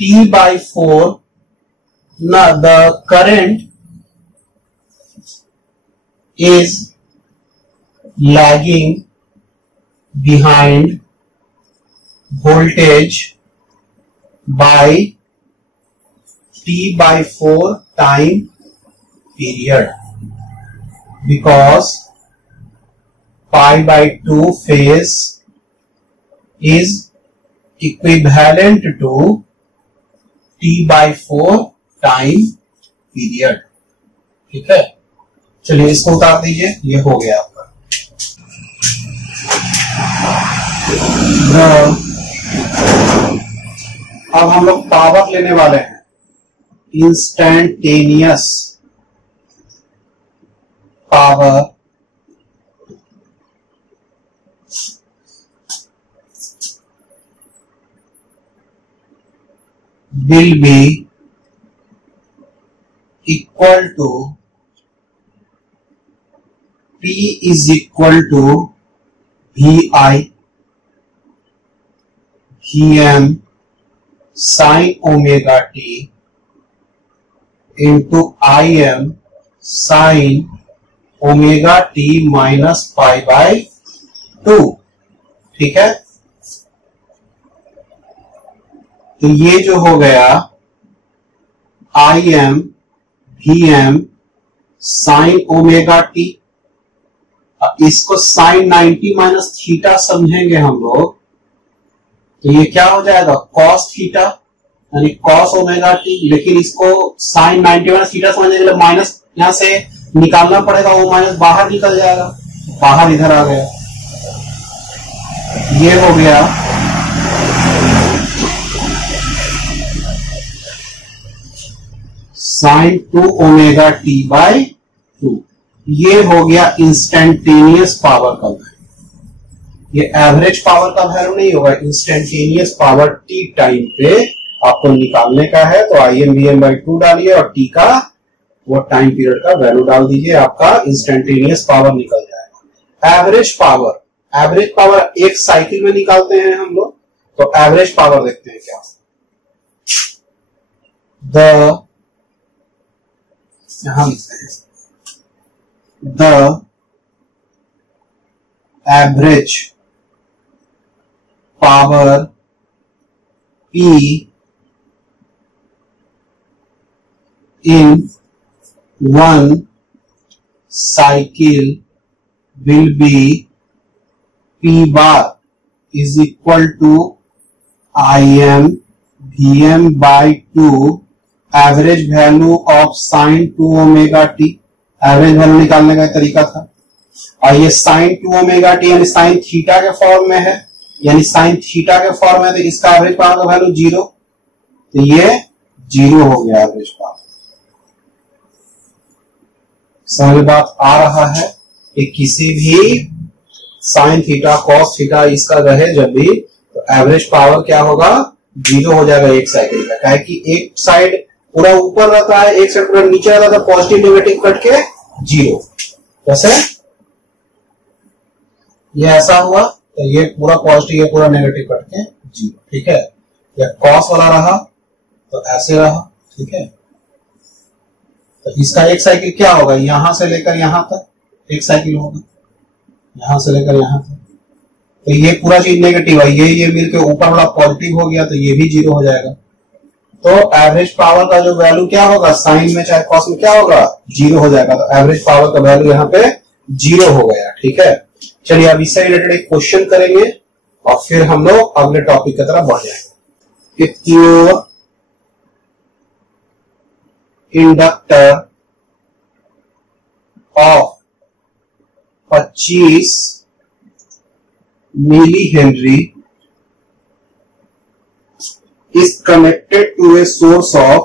t/4, the current is lagging behind voltage by T/4 time period, because pi/2 phase is equivalent to T/4 time period. ठीक है, चलिए इसको उतार दीजिए, ये हो गया आपका। अब हम लोग पावर लेने वाले हैं, instantaneous power will be equal to P is equal to VI Vm sin omega t into Im sin omega t minus pi/2। ठीक है, तो ये जो हो गया Im Vm sine omega T, इसको साइन 90 माइनस थीटा समझेंगे हम लोग, तो ये क्या हो जाएगा कॉस थीटा यानी कॉस ओमेगा टी। लेकिन इसको साइन 90 माइनस थीटा समझने के लिए माइनस यहां से निकालना पड़ेगा, वो माइनस बाहर निकल जाएगा, बाहर इधर आ गया, ये हो गया साइन 2 ओमेगा टी बाई 2। ये हो गया इंस्टेंटेनियस पावर का वैल्यू। ये एवरेज पावर का वैल्यू नहीं होगा, इंस्टेंटेनियस पावर टी टाइम पे आपको निकालने का है, तो Im/2 डालिए और टी का वो टाइम पीरियड का वैल्यू डाल दीजिए, आपका इंस्टेंटेनियस पावर निकल जाएगा। एवरेज पावर एक साइकिल में निकालते हैं हम लोग, तो एवरेज पावर देखते हैं क्या। यहां लिखते हैं the average power P in one cycle will be P bar is equal to Im Vm/2 average value of sine 2 omega T. Average value निकालने का तरीका था, और ये साइन 2 ओमेगा टी यानी साइन थीटा के फॉर्म में है, यानी साइन थीटा के फॉर्म में, तो इसका एवरेज पावर का वैल्यू 0, तो ये 0 हो गया एवरेज पावर। समझ बात आ रहा है कि किसी भी साइन थीटा कॉस थीटा इसका रहे जब भी, तो एवरेज पावर क्या होगा 0 हो जाएगा एक साइकिल का। क्या है कि एक साइड पूरा ऊपर रहता है, एक साइड पूरा नीचे रहता है, पॉजिटिव नेगेटिव कट के 0। जैसे ये ऐसा हुआ तो ये पूरा पॉजिटिव, ये पूरा नेगेटिव कट के 0। ठीक है, या कॉस वाला रहा तो ऐसे रहा। ठीक है, तो इसका एक साइकिल क्या होगा, यहां से लेकर यहां तक एक साइकिल होगा, यहां से लेकर यहां तक, तो ये पूरा चीज नेगेटिव है, ये मिलकर ऊपर वाला पॉजिटिव हो गया, तो ये भी 0 हो जाएगा। तो एवरेज पावर का जो वैल्यू क्या होगा, साइन में चाहे कॉस में क्या होगा 0 हो जाएगा, तो एवरेज पावर का वैल्यू यहाँ पे 0 हो गया। ठीक है, चलिए अब इससे रिलेटेड एक क्वेश्चन करेंगे और फिर हम लोग अगले टॉपिक की तरफ बढ़ जाएंगे। If your inductor of 25 milli henry is connected to a source of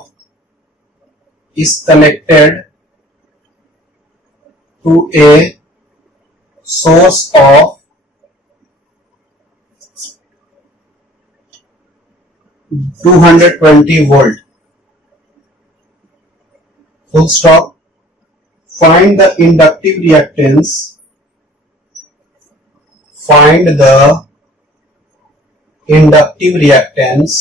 220 volt. Full stop. Find the inductive reactance. Find the inductive reactance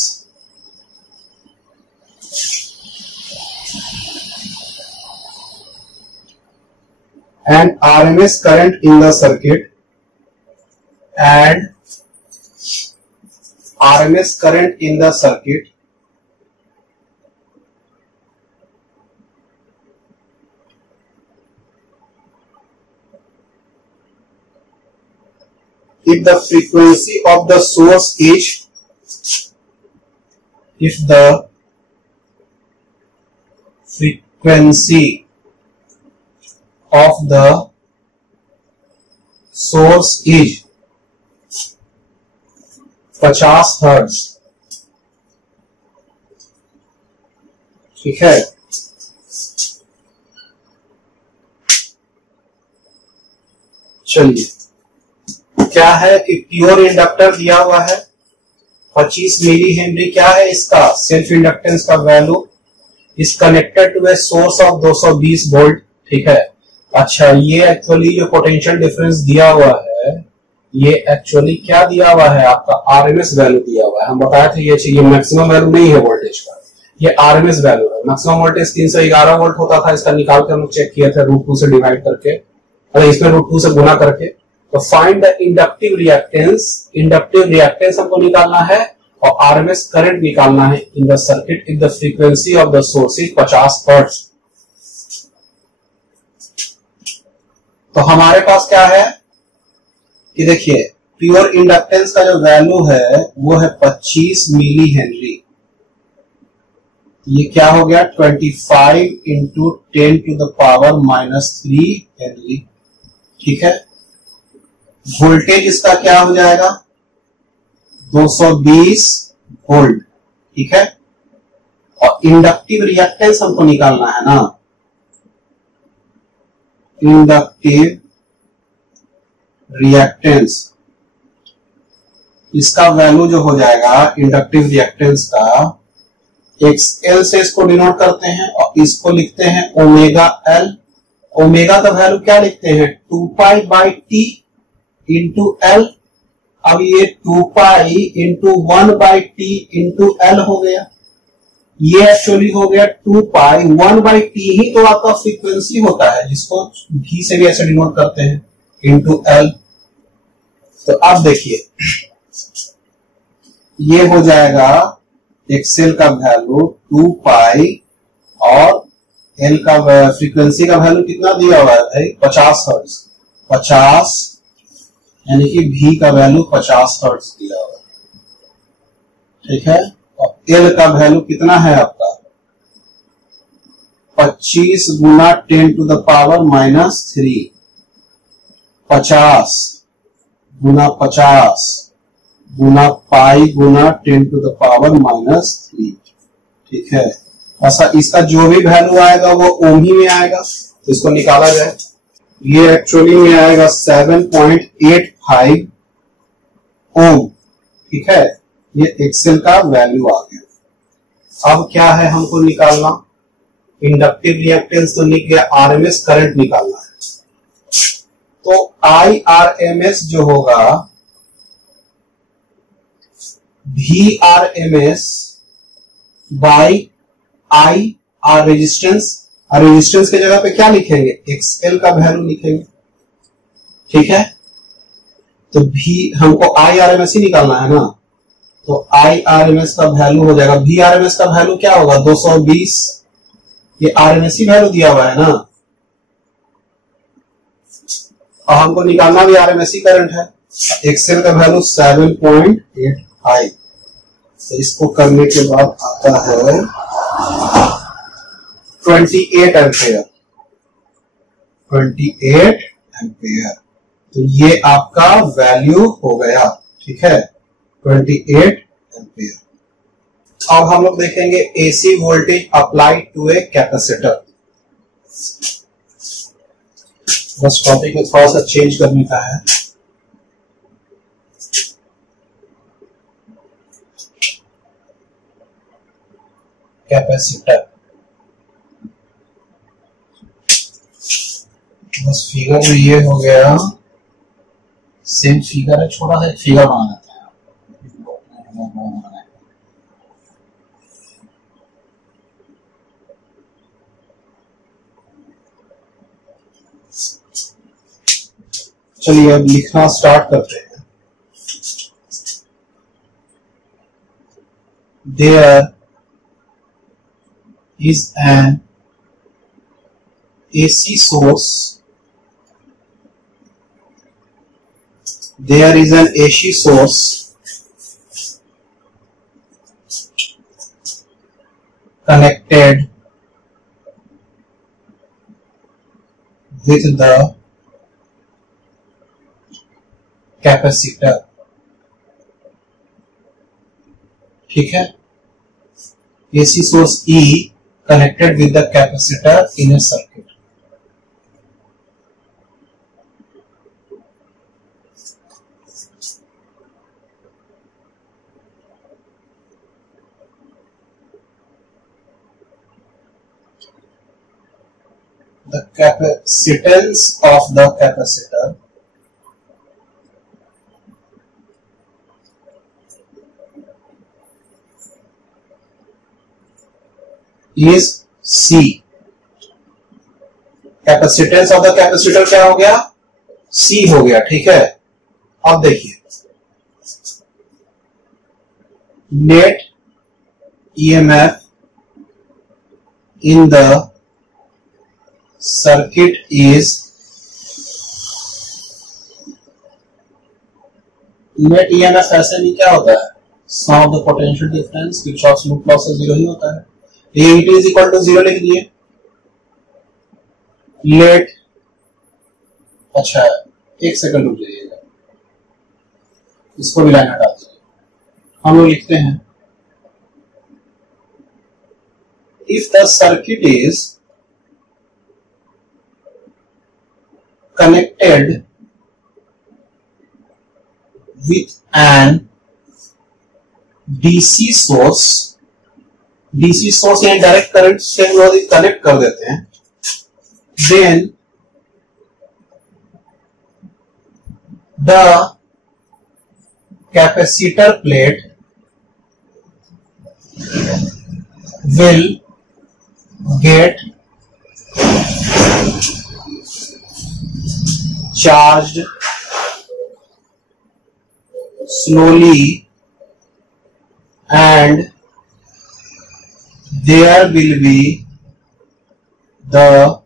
and RMS current in the circuit and RMS current in the circuit if the frequency of the source is frequency of the source is 50 hertz, ठीक है। चलिए, क्या है कि pure inductor दिया हुआ है 25 milli Henry, क्या है इसका सेल्फ इंडक्टेंस का value, is connected to a source of 220 volt, ठीक है। अच्छा, ये एक्चुअली जो पोटेंशियल डिफरेंस दिया हुआ है, ये एक्चुअली क्या दिया हुआ है, आपका आरएमएस वैल्यू दिया हुआ है। हम बताए थे ये मैक्सिमम वैल्यू नहीं है वोल्टेज का, ये आरएमएस वैल्यू है। मैक्सिमम वोल्टेज 311 वोल्ट होता था, इसका निकाल के हम लोग चेक किया था √2 से डिवाइड करके, और इसमें √2 से गुना करके। तो find the inductive reactance, inductive reactance हमको निकालना है और आरएमएस करंट निकालना है इन the circuit if the frequency of the source is 50 hertz. तो हमारे पास क्या है कि देखिए, प्योर इंडक्टेंस का जो वैल्यू है वो है 25 मिली हेनरी। ये क्या हो गया 25 into 10 to the power -3 henry, ठीक है। वोल्टेज इसका क्या हो जाएगा 220 वोल्ट, ठीक है। और इंडक्टिव रिएक्टेंस हमको निकालना है ना, इंडक्टिव रिएक्टेंस, इसका वैल्यू जो हो जाएगा इंडक्टिव रिएक्टेंस का, XL से इसको डिनोट करते हैं और इसको लिखते हैं ओमेगा L। ओमेगा का वैल्यू क्या लिखते हैं 2π/T इंटू L। अब ये 2π इंटू 1/T इंटू L हो गया, ये एक्चुअली हो गया 2π 1/T ही तो आपका फ्रीक्वेंसी होता है, जिसको V से भी ऐसे डिनोट करते हैं, इंटू L। तो अब देखिए, ये हो जाएगा XL का वैल्यू 2π और L का फ्रीक्वेंसी का वैल्यू कितना दिया हुआ है 50 हर्ट्ज, 50 यानी कि V का वैल्यू 50 हर्ट्ज दिया हुआ है, ठीक है। और L का वैल्यू कितना है आपका 25 गुना 10 टू द पावर -3, 50 गुना 50 गुना पाई गुना 10 टू द पावर -3, ठीक है। ऐसा इसका जो भी वैल्यू आएगा वो ओम ही में आएगा, तो इसको निकाला जाए। ये एक्चुअली में आएगा 7.85 ओम, ठीक है। ये एक्सेल का वैल्यू आ गया। अब क्या है हमको निकालना, इंडक्टिव रिएक्टेंस तो निकल गया, आरएमएस करंट निकालना है। तो IRMS जो होगा VRMS बाई IR रेजिस्टेंस, और रेजिस्टेंस की जगह पे क्या लिखेंगे XL का वैल्यू लिखेंगे, ठीक है। तो V हमको IRMS ही निकालना है ना, तो IRMS का वैल्यू हो जाएगा, VRMS का वैल्यू क्या होगा 220, ये RMS ही वैल्यू दिया हुआ है ना, और हमको निकालना भी RMS ही करंट है। XL का वैल्यू 7.85, तो इसको करने के बाद आता है 28 एम्पेयर, 28 एम्पेयर। तो ये आपका वैल्यू हो गया, ठीक है 28 एम्पेयर। अब हम लोग देखेंगे AC voltage applied to a capacitor. बस टॉपिक में थोड़ा सा चेंज करने का है। कैपेसिटर, बस फिगर में ये हो गया, सेम फिगर है, छोटा सा फिगर बना लेते हैं। चलिए अब लिखना स्टार्ट करते हैं। There is an AC source. There is an AC source connected with the capacitor. ठीक है, AC source E connected with the capacitor in a circuit. The capacitance of the capacitor is C. Capacitance of the capacitor क्या हो गया? C हो गया। ठीक है, अब देखिए net EMF in the circuit is net EMF ऐसे नहीं क्या होता है, sum of the potential difference Kirchhoff's loop law से 0 ही होता है। ये ET इज इक्वल टू 0 लिख दिए। लेट, अच्छा एक सेकंड रुक जाइएगा, इसको भी लाइन हटा दीजिए। हम लोग लिखते हैं if the circuit is connected with an DC source, DC source या डायरेक्ट करंट से हम लोग कनेक्ट कर देते हैं, then the capacitor plate will get charged slowly and there will be the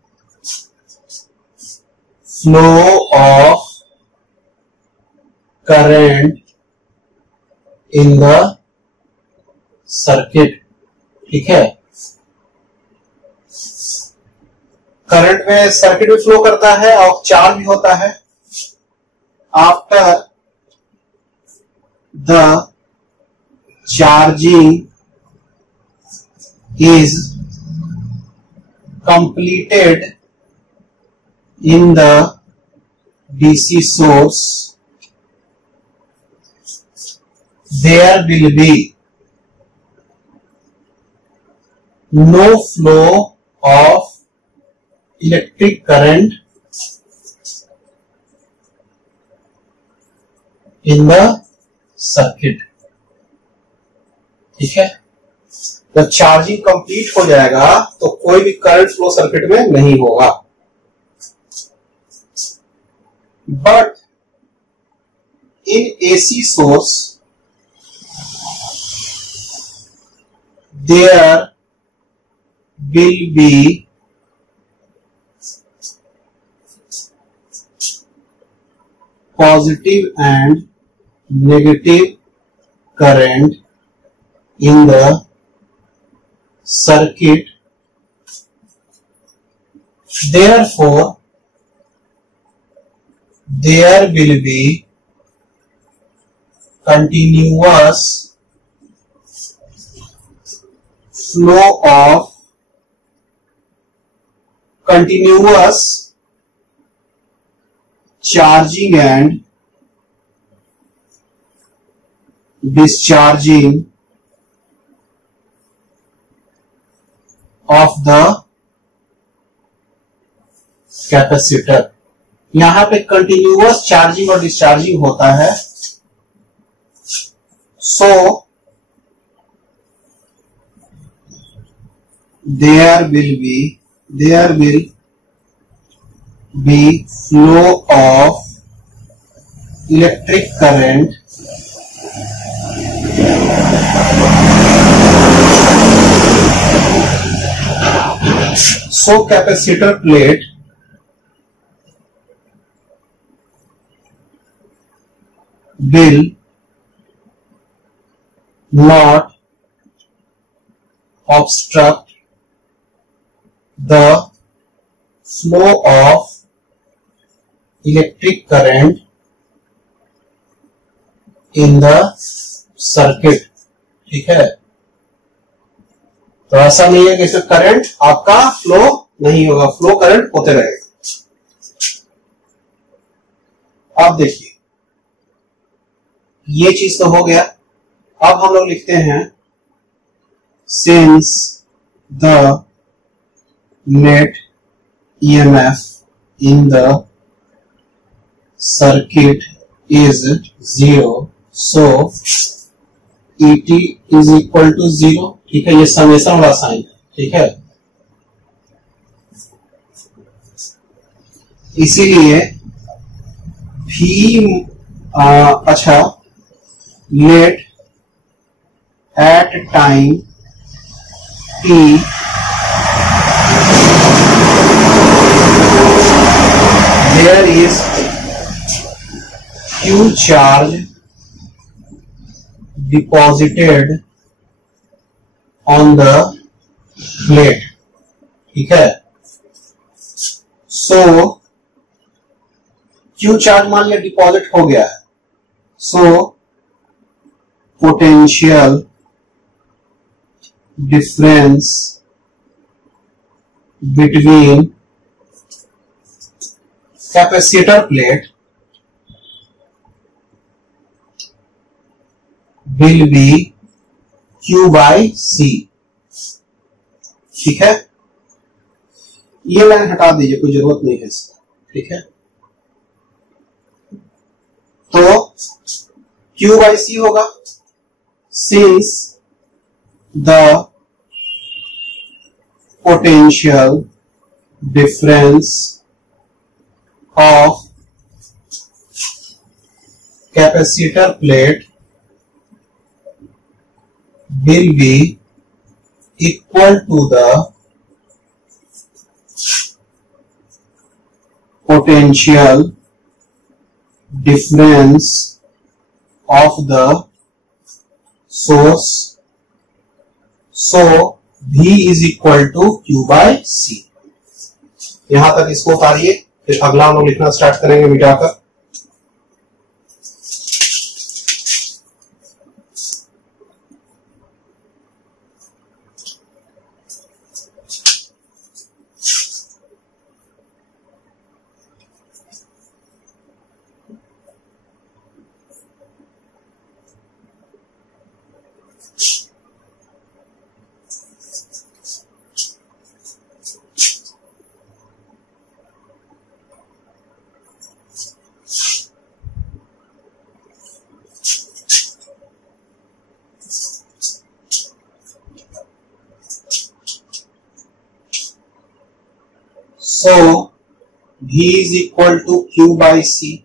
flow of current in the circuit. ठीक है, current में सर्किट में फ्लो करता है और चार्ज भी होता है। After the charging is completed in the DC source, there will be no flow of electric current in the circuit. ठीक है, जब चार्जिंग कंप्लीट हो जाएगा तो कोई भी करंट फ्लो सर्किट में नहीं होगा। But in AC source there will be positive and negative current in the circuit. Therefore, there will be continuous flow of continuous charging and discharging of the capacitor. यहां पे continuous charging और discharging होता है। सो there will be flow of electric current so capacitor plate will not obstruct the flow of electric current in the circuit। ठीक है, तो ऐसा नहीं है कि इसमें करंट आपका फ्लो नहीं होगा, फ्लो करंट होते रहेगा। अब देखिए ये चीज तो हो गया। अब हम लोग लिखते हैं since the net EMF in the circuit is 0 so ET is equal to 0। ठीक है, ये समेशन वाला साइन है। ठीक है, इसीलिए भी अच्छा let at time T there is Q charge deposited on the plate। ठीक है, सो Q चार्ज मान लिया डिपॉजिट हो गया है, so potential difference between capacitor plate will be Q by C। ठीक है, ये लाइन हटा दीजिए, कोई जरूरत नहीं है इसका। ठीक है, तो Q by C होगा since the potential difference of capacitor plate will be equal to the potential difference of the source, so V is equal to Q by C। यहां तक इसको उतारिए, फिर अगला हम लोग लिखना स्टार्ट करेंगे मिटाकर। So V is equal to Q by C।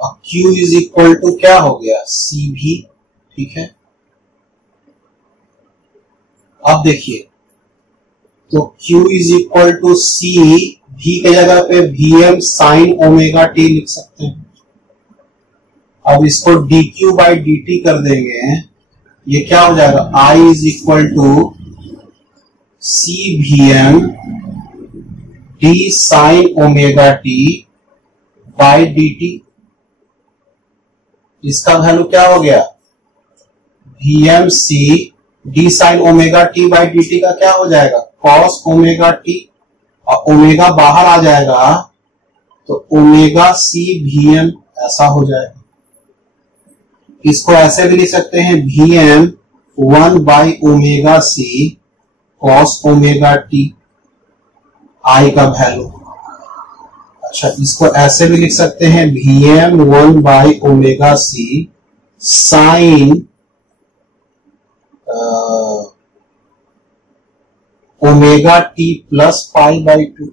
और Q is equal to क्या हो गया, CV। ठीक है, अब देखिए तो Q is equal to C, V के जगह पे VM sin ओमेगा t लिख सकते हैं। अब इसको dQ by dt कर देंगे, ये क्या हो जाएगा, I is equal to CVM d sin omega t by dt। इसका वैल्यू क्या हो गया, VMC d sin omega t by dt का क्या हो जाएगा, cos ओमेगा t, और ओमेगा बाहर आ जाएगा तो ओमेगा C VM ऐसा हो जाएगा। इसको ऐसे भी लिख सकते हैं VM 1 by omega C cos omega t I का वैल्यू। अच्छा, इसको ऐसे भी लिख सकते हैं VM 1 by omega C sign omega t plus pi by 2।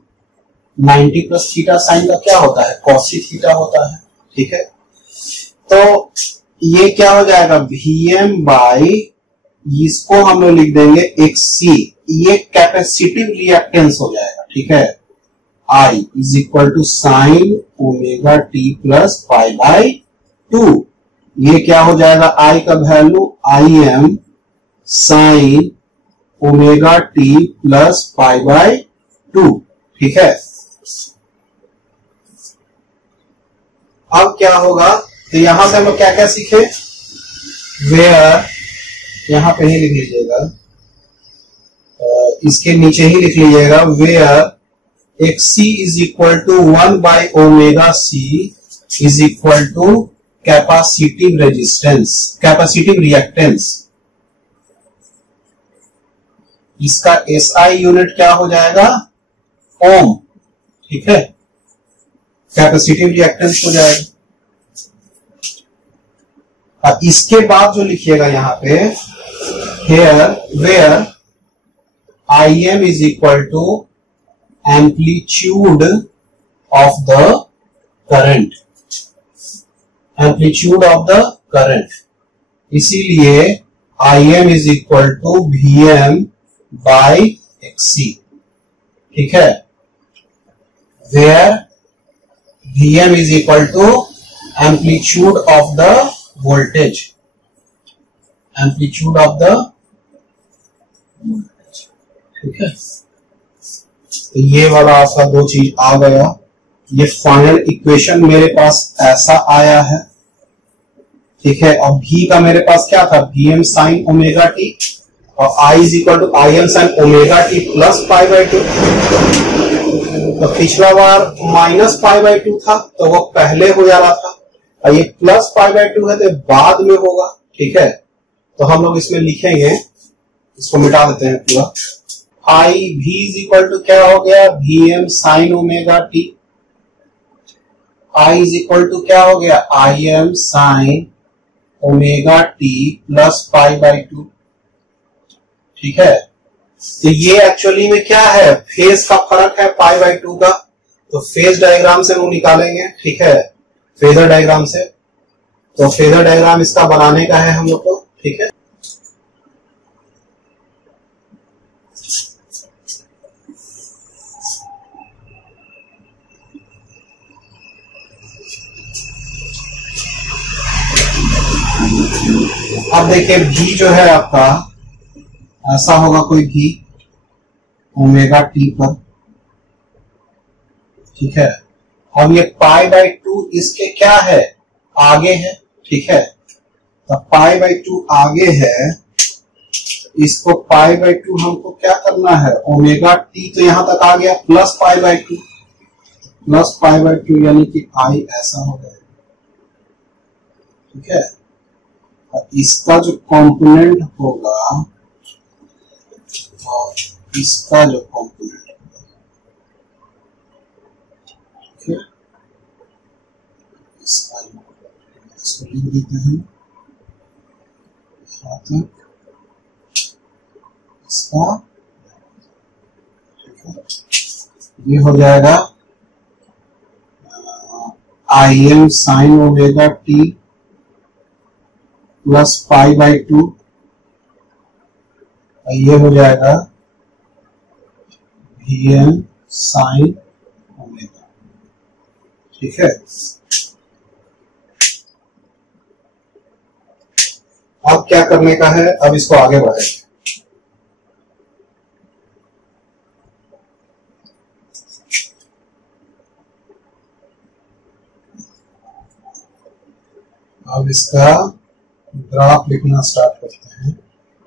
90 plus theta sine का क्या होता है, कॉसी थीटा होता है। ठीक है, तो ये क्या हो जाएगा, Vm बाई, इसको हम लोग लिख देंगे XC, ये कैपेसिटिव रिएक्टेंस हो जाएगा। ठीक है, I is equal to sine omega t plus pi by 2। ये क्या हो जाएगा, I का value Im sine omega t plus pi by 2। ठीक है, अब क्या होगा, तो यहां से हम लोग क्या क्या सीखे, वेयर, यहां पे ही लिख लीजिएगा, इसके नीचे ही लिख लीजिएगा, where XC is equal to 1 by omega C is equal to capacitive resistance, capacitive reactance. इसका SI यूनिट क्या हो जाएगा, ओम। ठीक है, कैपेसिटिव रिएक्टेंस हो जाएगा। अब इसके बाद जो लिखिएगा यहां पे, here where Im is equal to amplitude of the current, amplitude of the current, इसीलिए Im is equal to Vm by XC। ठीक है, where Vm is equal to amplitude of the voltage, amplitude of the voltage. ठीक है, तो ये वाला आपका दो चीज आ गया। ये फाइनल इक्वेशन मेरे पास ऐसा आया है। ठीक है, और V का मेरे पास क्या था, Vm साइन ओमेगा टी, और I is equal to Im sine omega t plus pi by 2। तो पिछला बार माइनस पाई बाई 2 था, तो वो पहले हो जा रहा था, और ये प्लस पाई बाई 2 है तो बाद में होगा। ठीक है, तो हम लोग इसमें लिखेंगे, इसको मिटा देते हैं पूरा। I V is equal to क्या हो गया, Vm sine omega t, I is equal to क्या हो गया, Im sine omega t plus pi by 2। ठीक है, तो ये एक्चुअली में क्या है, फेज का फर्क है पाई बाई 2 का, तो फेज डायग्राम से हम निकालेंगे। ठीक है, फेजर डायग्राम से, तो फेजर डायग्राम इसका बनाने का है हम लोग को। ठीक है, अब देखिए V जो है आपका ऐसा होगा, कोई V ओमेगा टी पर। ठीक है, अब ये पाई बाई 2 इसके क्या है, आगे है। ठीक है, तो पाई बाई 2 आगे है, इसको पाई बाई 2 हमको क्या करना है, ओमेगा टी तो यहां तक आ गया, plus pi by 2, plus pi by 2 यानी कि I ऐसा हो गया। ठीक है, और इसका जो कंपोनेंट होगा और इसका जो कंपोनेंट होगा, ठीक है, इसको लिख देते हैं यहाँ तक, इसका। ठीक है, ये हो जाएगा Im sine omega t plus pi by 2, ये हो जाएगा Vm साइन ओमेगा। ठीक है, अब क्या करने का है, अब इसको आगे बढ़ाएंगे। अब इसका ग्राफ लिखना स्टार्ट करते हैं।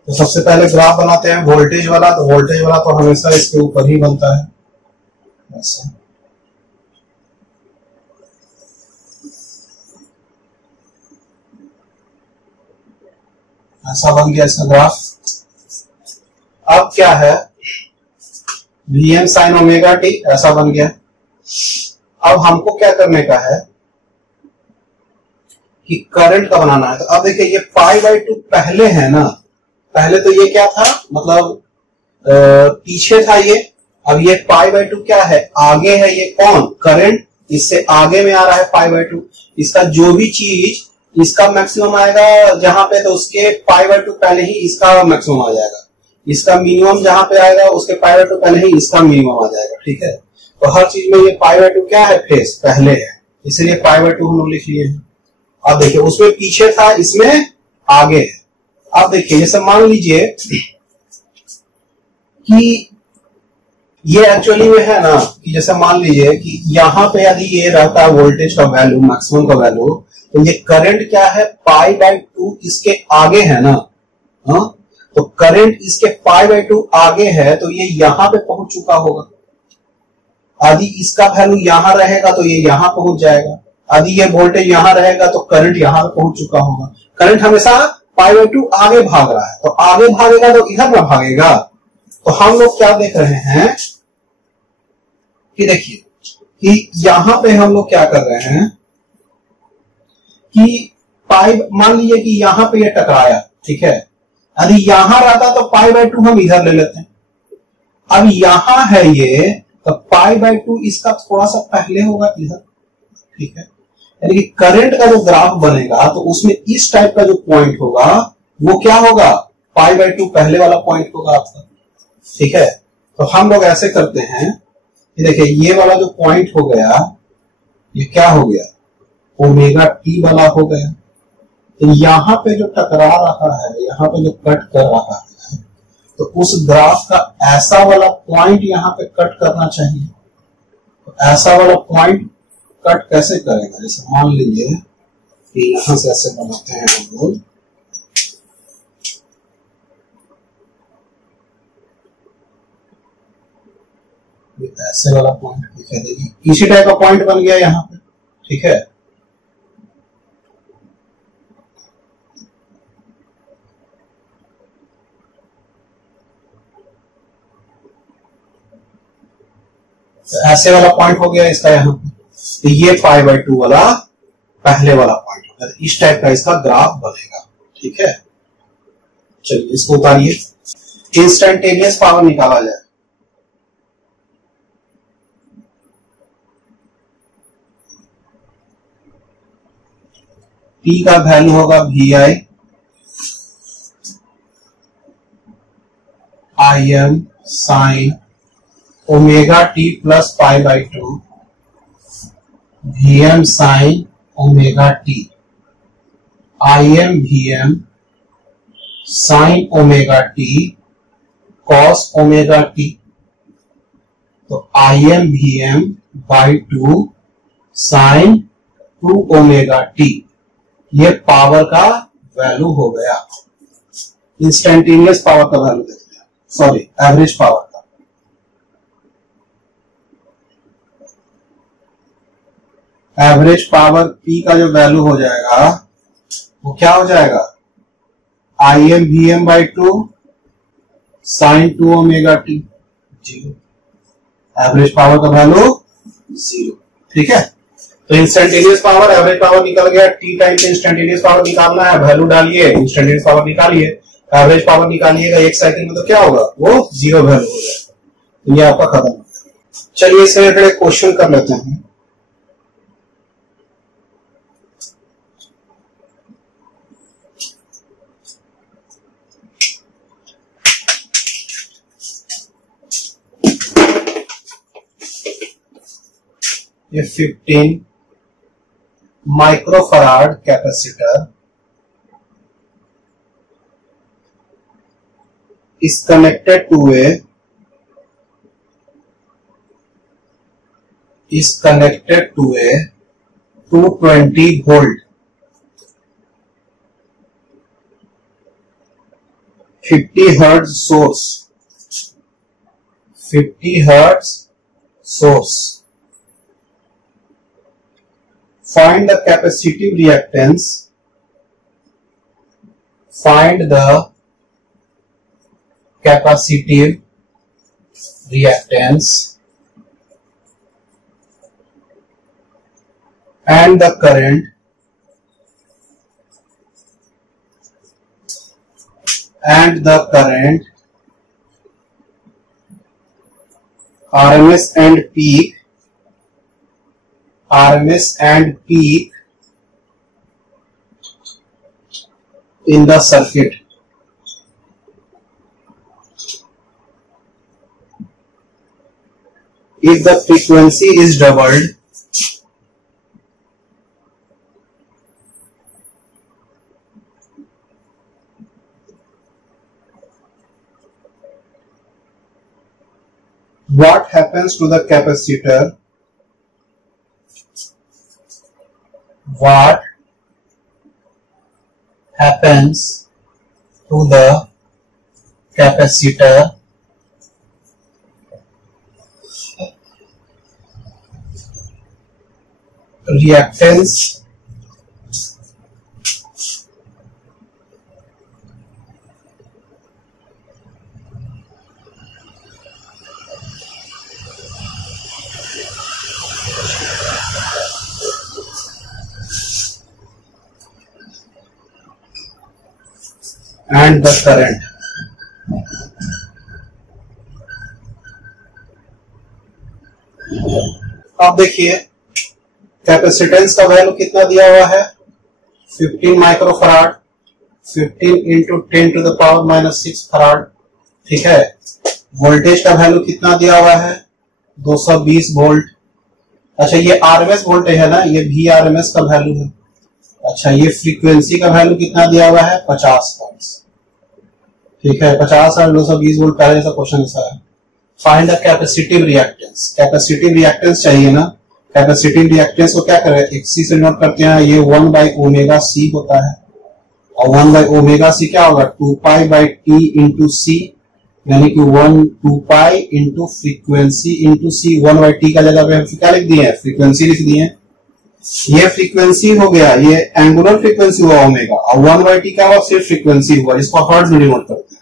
तो सबसे पहले ग्राफ बनाते हैं वोल्टेज वाला, तो वोल्टेज वाला तो हमेशा इसके ऊपर ही बनता है, ऐसा। ऐसा बन गया इसका ग्राफ। अब क्या है, Vm साइन ओमेगा टी ऐसा बन गया। अब हमको क्या करने का है कि करंट का बनाना है। तो अब देखिए ये पाई बाई 2 पहले है ना, पहले तो ये क्या था, मतलब पीछे था ये, अब ये पाई बाय 2 क्या है, आगे है, ये कौन, करंट, इससे आगे में आ रहा है पाई बाय 2। इसका जो भी चीज इसका मैक्सिमम आएगा जहां पे, तो उसके पाई बाय 2 पहले ही इसका मैक्सिमम आ जाएगा। इसका मिनिमम जहां पे आएगा उसके पाई बाय 2 पहले ही इसका मिनिमम आ जाएगा। ठीक है, तो हर चीज में ये पाई बाय 2 क्या है, फेस पहले है, इसलिए पाई बाय 2 हम लोग लिख लिए हैं। अब देखिए उसमें पीछे था, इसमें आगे है। अब देखिए जैसे मान लीजिए कि ये एक्चुअली में है ना, कि जैसे मान लीजिए कि यहां पे यदि ये रहता है वोल्टेज का वैल्यू, मैक्सिमम का वैल्यू, तो ये करंट क्या है, पाई बाय 2 इसके आगे है ना। हाँ, तो करंट इसके पाई बाय 2 आगे है, तो ये यहां पे पहुंच चुका होगा। यदि इसका वैल्यू यहां रहेगा तो ये यहां पहुंच जाएगा। यदि ये वोल्टेज यहां रहेगा तो करंट यहां पे पहुंच चुका होगा। करंट हमेशा पाई बाय 2 आगे भाग रहा है, तो आगे भागेगा तो इधर ना भागेगा। तो हम लोग क्या देख रहे हैं कि देखिए कि यहां पे हम लोग क्या कर रहे हैं कि पाई, मान लीजिए कि यहां पे ये टकराया, ठीक है, यदि यहां रहता तो पाई बाय 2 हम इधर ले लेते हैं। अब यहां है ये, तो पाई बाय 2 इसका थोड़ा सा पहले होगा इधर। ठीक है, यानी कि करंट का जो ग्राफ बनेगा तो उसमें इस टाइप का जो पॉइंट होगा वो क्या होगा, पाई बाय 2 पहले वाला पॉइंट होगा आपका। ठीक है, तो हम लोग ऐसे करते हैं कि देखिए ये वाला जो पॉइंट हो गया, ये क्या हो गया, ओमेगा टी वाला हो गया। तो यहां पे जो टकरा रहा है, यहां पे जो कट कर रहा है, तो उस ग्राफ का ऐसा वाला पॉइंट यहां पे कट करना चाहिए। तो ऐसा वाला पॉइंट कट कैसे करेगा, जैसे मान लीजिए कि यहां से ऐसे बनाते हैं हम लोग, ऐसे वाला पॉइंट दिखाई देगी, इसी टाइप का पॉइंट बन गया यहां पे। ठीक है, तो ऐसे वाला पॉइंट हो गया इसका यहाँ पे। तो ये पाई बाय 2 वाला पहले वाला पॉइंट होगा, तो इस टाइप का इसका ग्राफ बनेगा। ठीक है, चलिए इसको उतारिए, इंस्टेंटेनियस पावर निकाला जाए। P का वैल्यू होगा VI IM sine omega t plus pi by 2 VM sine omega t, IM VM sine omega t cos omega t. तो IM VM by 2 sine 2 omega t, ये पावर का value हो गया। Instantaneous power का value देखते हैं, sorry average power का। Average power P का जो वैल्यू हो जाएगा वो क्या हो जाएगा, IM VM by 2 sine 2 omega t, 0। Average power का वैल्यू 0। ठीक है, तो इंस्टेंटेनियस पावर, एवरेज पावर निकल गया। टी टाइम पे इंस्टेंटेनियस पावर निकालना है, वैल्यू डालिए, इंस्टेंटेनियस पावर निकालिए, एवरेज पावर निकालिएगा 1 सेकंड में, तो क्या होगा, वो 0 वैल्यू हो जाएगा। तो ये आपका खत्म हो गया। चलिए इससे रिलेटेड क्वेश्चन कर लेते हैं। ये 15 microfarad capacitor is connected to a 220 volt 50 hertz source, 50 hertz source. Find the capacitive reactance. Find the capacitive reactance and the current RMS and peak in the circuit. If the frequency is doubled, what happens to the capacitor? What happens to the capacitor reactance and the current? अब देखिए capacitance का value कितना दिया हुआ है, 15 microfarad, 15 into 10 to the power minus 6 farad, ठीक है। Voltage का वैल्यू कितना दिया हुआ है, 220 वोल्ट। अच्छा ये आरएमएस वोल्टेज है ना, ये भी आरएमएस का वैल्यू है। अच्छा ये फ्रीक्वेंसी का वैल्यू कितना दिया हुआ है, 50 हर्ट्ज, ठीक है। 50 और 220 वोल्ट, पहले जैसा क्वेश्चन ऐसा है। Find the capacitive reactance, capacitive reactance चाहिए ना। कैपेसिटिव रिएक्टेंस को क्या करें, XC से नोट करते हैं, ये 1/ω/C होता है, और 1/ω/C क्या होगा, 2π/T इंटू C, यानी कि 2π into frequency into C। 1/T का जगह पे हम क्या लिख दिए हैं, फ्रीक्वेंसी लिख दिए हैं। ये फ्रीक्वेंसी हो गया, ये एंगुलर फ्रीक्वेंसी हुआ ओमेगा, और 1/T क्या हुआ, सिर्फ फ्रीक्वेंसी हुआ, जिसको हर्ट्ज में डिनोट करते हैं।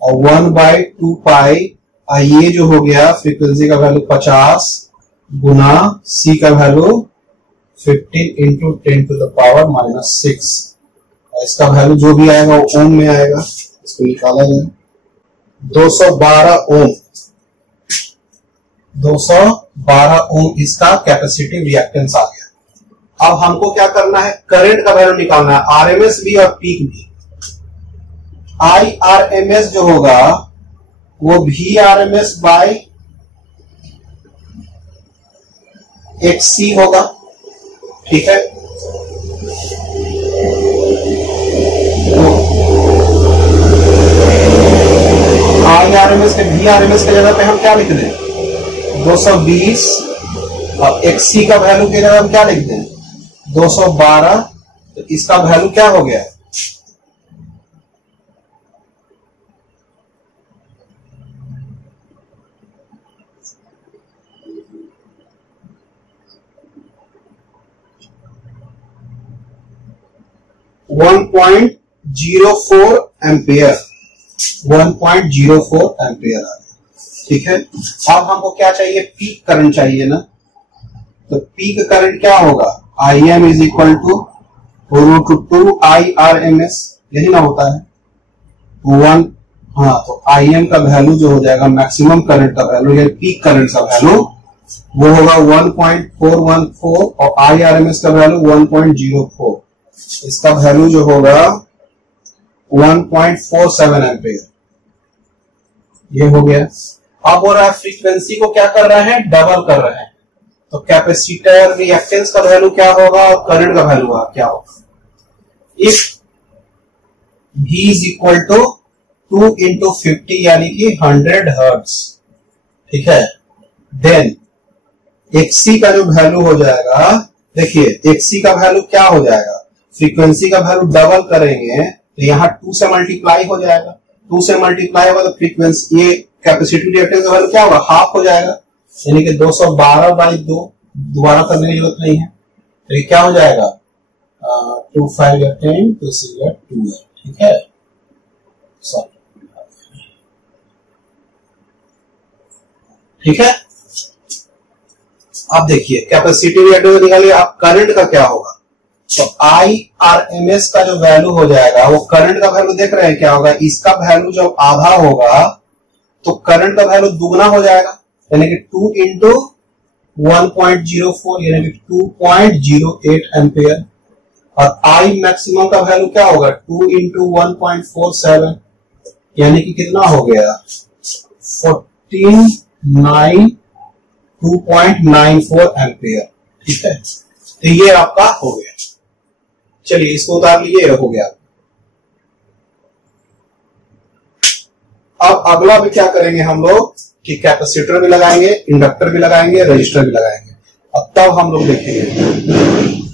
और 1/2π, ये जो हो गया फ्रीक्वेंसी का वैल्यू 50 गुना C का value 15 into 10 to the power minus 6। इसका वैल्यू जो भी आएगा वो ओम में आएगा, इसको निकाला जाए। 212 ओम, 212 ओम इसका कैपेसिटिव रिएक्टेंस आ गया। अब हमको क्या करना है, करंट का वैल्यू निकालना है, आरएमएस भी और पीक भी। IRMS जो होगा वो VRMS बाय XC होगा, ठीक है। IRMS के VRMS के जगह पे हम क्या लिख दें, 220, और XC का वैल्यू की जगह हम क्या लिख दें, 212। तो इसका वैल्यू क्या हो गया, 1.04 एम्पियर, 1.04 एम्पियर आ गया, ठीक है। अब हमको क्या चाहिए, पीक करंट चाहिए ना। तो पीक करंट क्या होगा, IM इज इक्वल टू √2 यही ना होता है, 1। हाँ तो IM का वैल्यू जो हो जाएगा, मैक्सिमम करंट का वैल्यू या पीक करंट का वैल्यू वो होगा 1.414, और IRMS का वैल्यू 1.04। इसका वैल्यू जो होगा 1.47 एम्पियर, ये हो गया। अब हो रहा है फ्रीक्वेंसी को क्या कर रहे हैं, डबल कर रहे हैं। तो कैपेसिटर रिएक्टेंस का वैल्यू क्या होगा और करंट का वैल्यू क्या होगा। If V is equal to 2 into 50 यानी कि 100 हर्ट्ज, ठीक है। देन XC का जो वैल्यू हो जाएगा, देखिए XC का वैल्यू क्या हो जाएगा, फ्रीक्वेंसी का वैल्यू डबल करेंगे तो यहाँ 2 से मल्टीप्लाई हो जाएगा, 2 से मल्टीप्लाई होगा तो फ्रीक्वेंसी, ये कैपेसिटिव रिएक्टेंस का वैल्यू क्या होगा, हाफ हो जाएगा, यानी कि 212/2, दोबारा करने की जरूरत नहीं है। तो ये क्या हो जाएगा, 2 5 या 10 2 6 या 2 है, ठीक है। ठीक है। अब देखिए कैपेसिटिव रिएक्टेंस निकालिए, आप करंट का क्या होगा। तो IRMS का जो वैल्यू हो जाएगा वो करंट का वैल्यू देख रहे हैं क्या होगा, इसका वैल्यू जब आधा होगा तो करंट का वैल्यू दुगना हो जाएगा, यानी कि 2 इंटू 1.04 यानी कि 2.08 एम्पियर। और आई मैक्सिमम का वैल्यू क्या होगा, 2 इंटू 1.47 यानी कि कितना हो गया 2.94 एम्पियर। ठीक है, तो ये आपका हो गया। चलिए इसको उतार लीजिए, हो गया। अब अगला भी क्या करेंगे हम लोग कि कैपेसिटर भी लगाएंगे, इंडक्टर भी लगाएंगे, रजिस्टर भी लगाएंगे। अब तब हम लोग देखेंगे